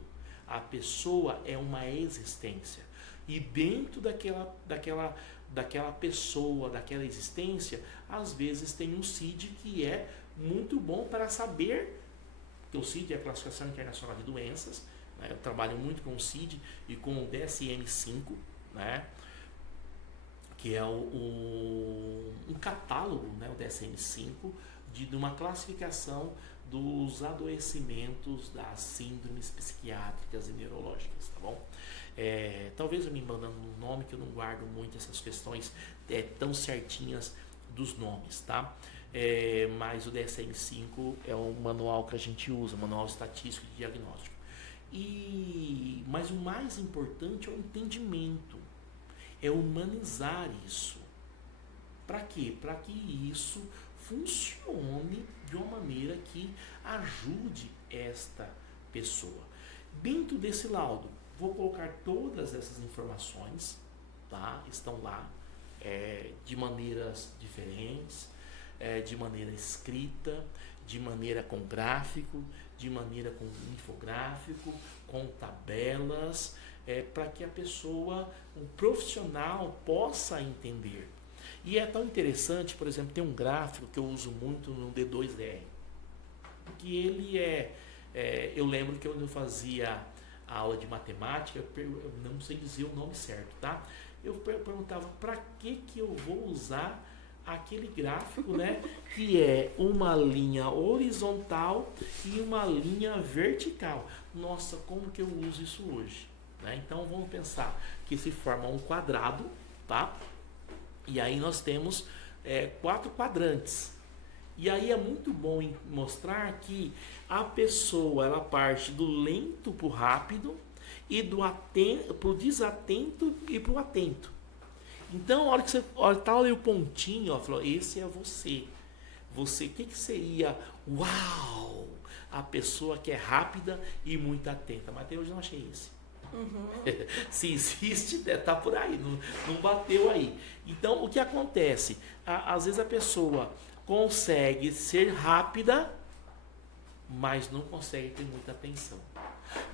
a pessoa é uma existência. E dentro daquela pessoa, daquela existência, às vezes tem um CID que é muito bom para saber, que o CID é a Classificação Internacional de Doenças, né? Eu trabalho muito com o CID e com o DSM-5, né? Que é um catálogo, né? O DSM-5, de uma classificação dos adoecimentos das síndromes psiquiátricas e neurológicas, tá bom? Talvez eu me mandando um nome que eu não guardo muito essas questões tão certinhas dos nomes, tá? Mas o DSM-5 é o manual que a gente usa, o manual estatístico de diagnóstico. Mas o mais importante é o entendimento, é humanizar isso. Para quê? Para que isso funcione de uma maneira que ajude esta pessoa. Dentro desse laudo, vou colocar todas essas informações, tá? Estão lá, de maneiras diferentes, de maneira escrita, de maneira com gráfico, de maneira com infográfico, com tabelas, para que a pessoa, o profissional, possa entender. E é tão interessante, por exemplo, tem um gráfico que eu uso muito no D2R, que ele eu lembro que eu fazia a aula de matemática, eu não sei dizer o nome certo, tá? Eu perguntava, para que eu vou usar aquele gráfico, né? Que é uma linha horizontal e uma linha vertical. Nossa, como que eu uso isso hoje? Né? Então vamos pensar que se forma um quadrado, tá? E aí nós temos 4 quadrantes. E aí é muito bom mostrar que a pessoa, ela parte do lento para o rápido e para o desatento e para o atento. Então, a hora que você tá ali o pontinho, ó, falou, esse é você. Você, o que seria? Uau! A pessoa que é rápida e muito atenta. Mas até hoje eu não achei esse. Uhum. Se existe, tá por aí, não bateu aí. Então, o que acontece? Às vezes a pessoa consegue ser rápida, mas não consegue ter muita atenção.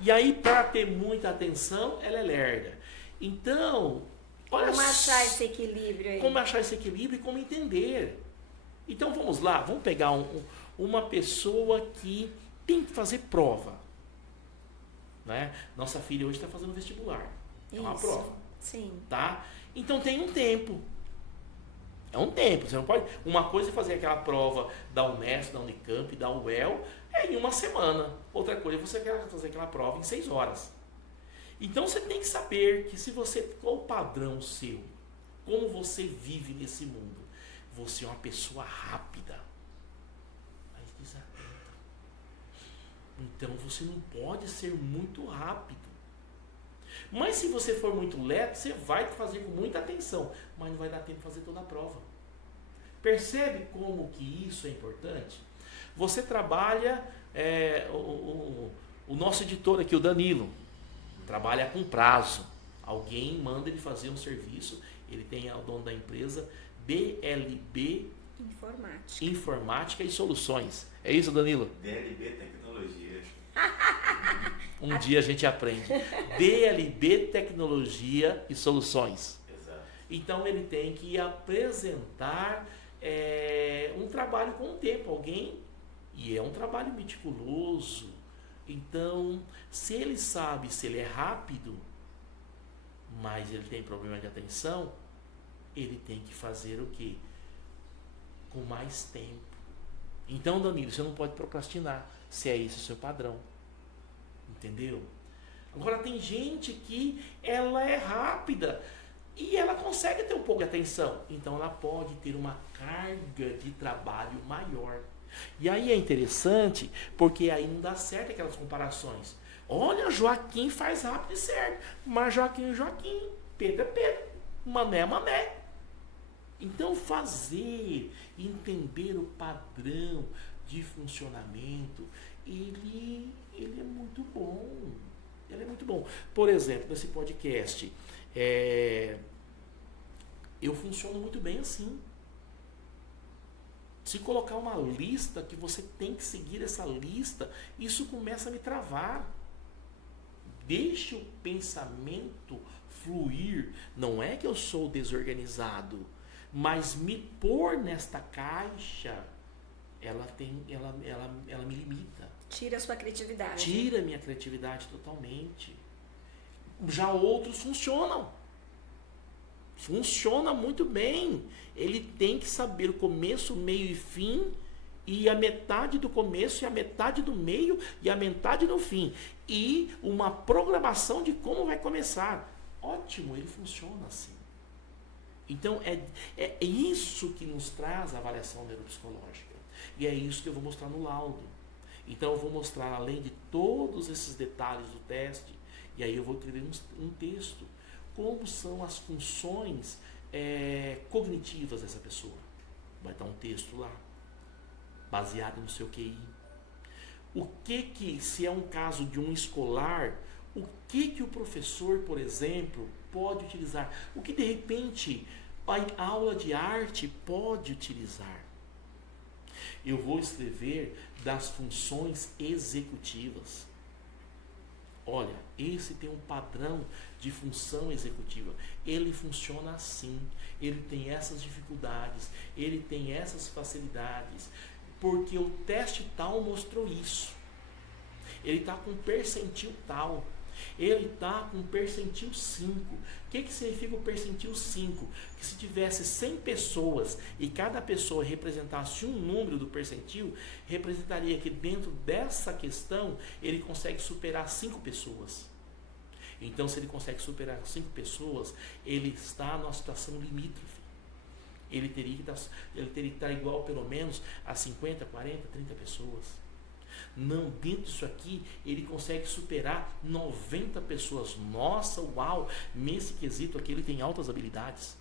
E aí, para ter muita atenção, ela é lerda. Então, olha como achar esse equilíbrio aí? Como achar esse equilíbrio e como entender. Então, vamos lá, vamos pegar uma pessoa que tem que fazer prova. Né? Nossa filha hoje está fazendo vestibular. É uma prova. Sim. Tá? Então tem um tempo. É um tempo. Você não pode. Uma coisa é fazer aquela prova da Unesp, da Unicamp, da UEL, em uma semana. Outra coisa é você quer fazer aquela prova em 6 horas. Então você tem que saber que se você. Qual o padrão seu? Como você vive nesse mundo? Você é uma pessoa rápida. Mas desatenta. Então você não pode ser muito rápido. Mas se você for muito lento, você vai fazer com muita atenção, mas não vai dar tempo de fazer toda a prova. Percebe como que isso é importante? Você trabalha, o nosso editor aqui, o Danilo, trabalha com prazo. Alguém manda ele fazer um serviço, ele tem o dono da empresa, DLB Informática e Soluções. É isso, Danilo? DLB Tecnologia. Um dia a gente aprende. DLB Tecnologia e Soluções. Exato. Então ele tem que apresentar um trabalho com o tempo. Alguém, e é um trabalho meticuloso. Então, se ele sabe, se ele é rápido, mas ele tem problema de atenção, ele tem que fazer o quê? Com mais tempo. Então, Danilo, você não pode procrastinar, se é esse o seu padrão. Entendeu? Agora tem gente que ela é rápida e ela consegue ter um pouco de atenção. Então ela pode ter uma carga de trabalho maior. E aí é interessante, porque aí não dá certo aquelas comparações. Olha, Joaquim faz rápido e certo, mas Joaquim é Joaquim, Pedro é Pedro, Mané é Mané. Então fazer, entender o padrão de funcionamento, ele é muito bom. Ele é muito bom. Por exemplo, nesse podcast, eu funciono muito bem assim. Se colocar uma lista que você tem que seguir essa lista, isso começa a me travar. Deixe o pensamento fluir, não é que eu sou desorganizado, mas me pôr nesta caixa, ela me limita. Tira a sua criatividade. Tira a minha criatividade totalmente. Já outros funcionam. Funciona muito bem. Ele tem que saber o começo, meio e fim, e a metade do começo, e a metade do meio, e a metade do fim. E uma programação de como vai começar. Ótimo, ele funciona assim. Então, é isso que nos traz a avaliação neuropsicológica. E é isso que eu vou mostrar no laudo. Então, eu vou mostrar, além de todos esses detalhes do teste, e aí eu vou escrever um texto, como são as funções cognitivas dessa pessoa. Vai estar um texto lá, baseado no seu QI. O que, se é um caso de um escolar, o que o professor, por exemplo, pode utilizar? O que, de repente, a aula de arte pode utilizar? Eu vou escrever das funções executivas. Olha, esse tem um padrão de função executiva. Ele funciona assim. Ele tem essas dificuldades. Ele tem essas facilidades. Porque o teste tal mostrou isso. Ele está com percentil tal. Ele está com percentil 5. O que significa o percentil 5? Que se tivesse 100 pessoas e cada pessoa representasse um número do percentil, representaria que dentro dessa questão ele consegue superar 5 pessoas. Então, se ele consegue superar 5 pessoas, ele está numa situação limítrofe. Ele teria que estar igual pelo menos a 50, 40, 30 pessoas. Não, dentro disso aqui, ele consegue superar 90 pessoas. Nossa, uau! Nesse quesito aqui, ele tem altas habilidades.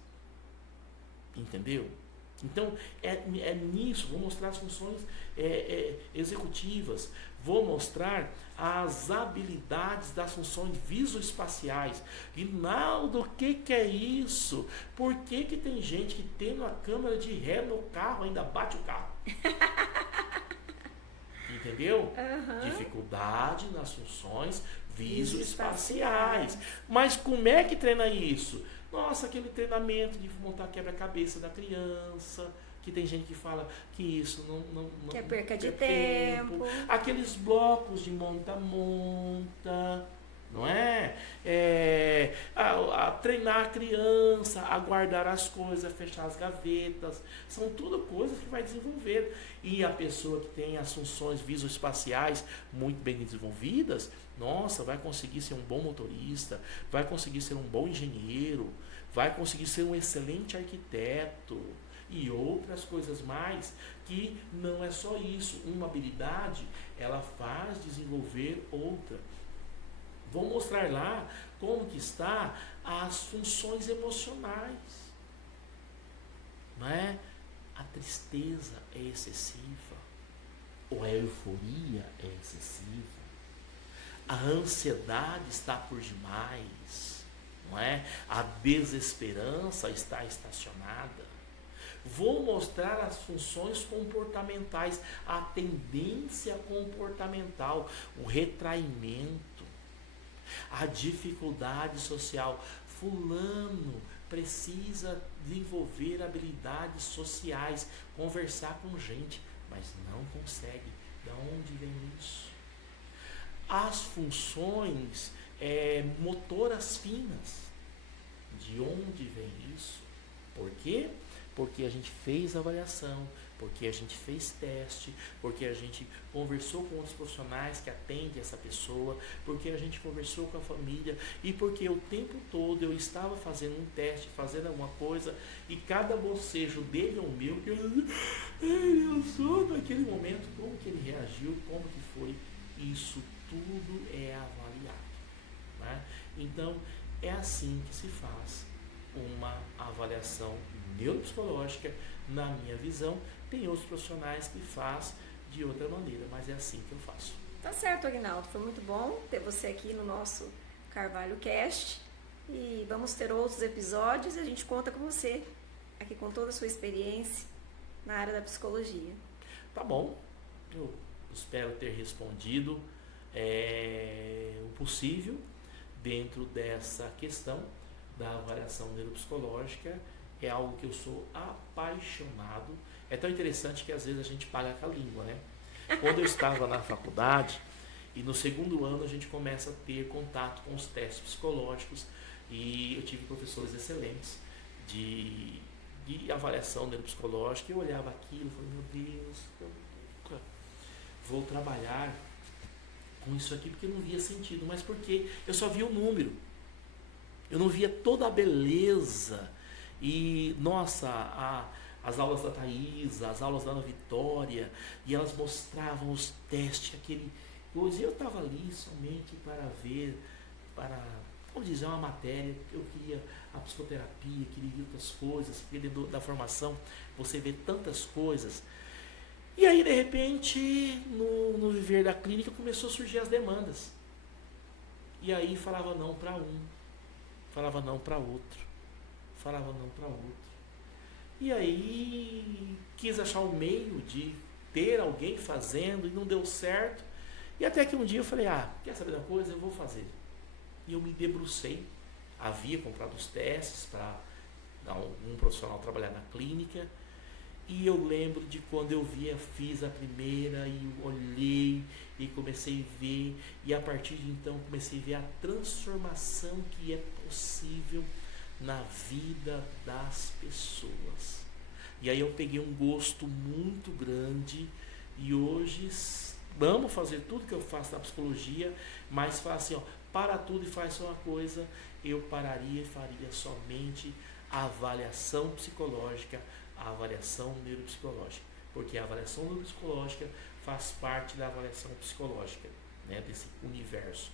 Entendeu? Então, é nisso. Vou mostrar as funções executivas. Vou mostrar as habilidades das funções visoespaciais. Rinaldo, o que é isso? Por que tem gente que tendo a câmera de ré no carro ainda bate o carro? Entendeu? Uhum. Dificuldade nas funções visoespaciais. Mas como é que treina isso? Nossa, aquele treinamento de montar quebra-cabeça da criança, que tem gente que fala que isso não que é perca de tempo. Aqueles blocos de monta-monta, não é? A treinar a criança, a guardar as coisas, a fechar as gavetas, são tudo coisas que vai desenvolver. E a pessoa que tem as funções visoespaciais muito bem desenvolvidas, nossa, vai conseguir ser um bom motorista, vai conseguir ser um bom engenheiro, vai conseguir ser um excelente arquiteto e outras coisas mais, que não é só isso. Uma habilidade, ela faz desenvolver outra. Vou mostrar lá como que está as funções emocionais. Não é? A tristeza é excessiva, ou a euforia é excessiva, a ansiedade está por demais, não é? A desesperança está estacionada. Vou mostrar as funções comportamentais, a tendência comportamental, o retraimento, a dificuldade social. Fulano precisa desenvolver habilidades sociais, conversar com gente, mas não consegue. De onde vem isso? As funções motoras finas. De onde vem isso? Por quê? Porque a gente fez avaliação, porque a gente fez teste, porque a gente conversou com outros profissionais que atendem essa pessoa, porque a gente conversou com a família e porque o tempo todo eu estava fazendo um teste, fazendo alguma coisa e cada bocejo dele ou meu, que eu sou naquele momento, como que ele reagiu, como que foi, isso tudo é avaliado. Né? Então, é assim que se faz uma avaliação neuropsicológica, na minha visão. Tem outros profissionais que faz de outra maneira, mas é assim que eu faço. Tá certo, Aguinaldo. Foi muito bom ter você aqui no nosso Carvalho Cast. E vamos ter outros episódios e a gente conta com você aqui com toda a sua experiência na área da psicologia. Tá bom. Eu espero ter respondido o possível dentro dessa questão da avaliação neuropsicológica. É algo que eu sou apaixonado. É tão interessante que às vezes a gente paga com a língua, né? Quando eu estava na faculdade, e no segundo ano a gente começa a ter contato com os testes psicológicos, e eu tive professores excelentes de avaliação neuropsicológica, e eu olhava aquilo e falei, meu Deus, eu nunca vou trabalhar com isso aqui, porque eu não via sentido, mas porque eu só via o número, eu não via toda a beleza. E nossa, as aulas da Thaisa, as aulas da Ana Vitória, e elas mostravam os testes, aquele coisa, e eu estava ali somente para ver, para, vamos dizer, uma matéria, eu queria a psicoterapia, queria outras coisas, porque dentro da formação você vê tantas coisas. E aí, de repente, no viver da clínica, começou a surgir as demandas. E aí falava não para um, falava não para outro, falava não para outro. E aí quis achar um meio de ter alguém fazendo e não deu certo. E até que um dia eu falei, quer saber da coisa? Eu vou fazer. E eu me debrucei. Havia comprado os testes para um profissional trabalhar na clínica. E eu lembro de quando eu fiz a primeira e olhei e comecei a ver. E a partir de então comecei a ver a transformação que é possível na vida das pessoas. E aí eu peguei um gosto muito grande e hoje amo fazer tudo que eu faço na psicologia, mas falo assim, para tudo e faz só uma coisa, eu pararia e faria somente a avaliação psicológica, a avaliação neuropsicológica, porque a avaliação neuropsicológica faz parte da avaliação psicológica, né, desse universo.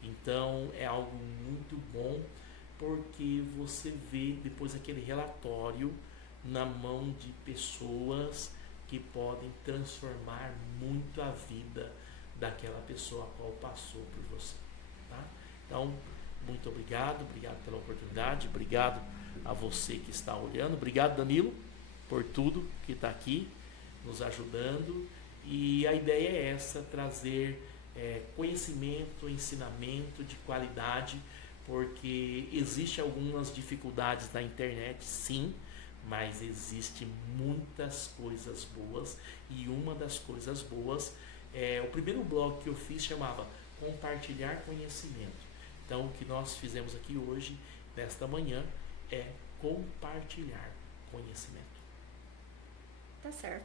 Então é algo muito bom, porque você vê depois aquele relatório na mão de pessoas que podem transformar muito a vida daquela pessoa a qual passou por você. Tá? Então, muito obrigado pela oportunidade, obrigado a você que está olhando, obrigado Danilo por tudo que está aqui nos ajudando, e a ideia é essa, trazer conhecimento, ensinamento de qualidade, porque existem algumas dificuldades na internet, sim, mas existem muitas coisas boas, e uma das coisas boas o primeiro blog que eu fiz chamava Compartilhar Conhecimento. Então o que nós fizemos aqui hoje, nesta manhã, é compartilhar conhecimento. Tá certo.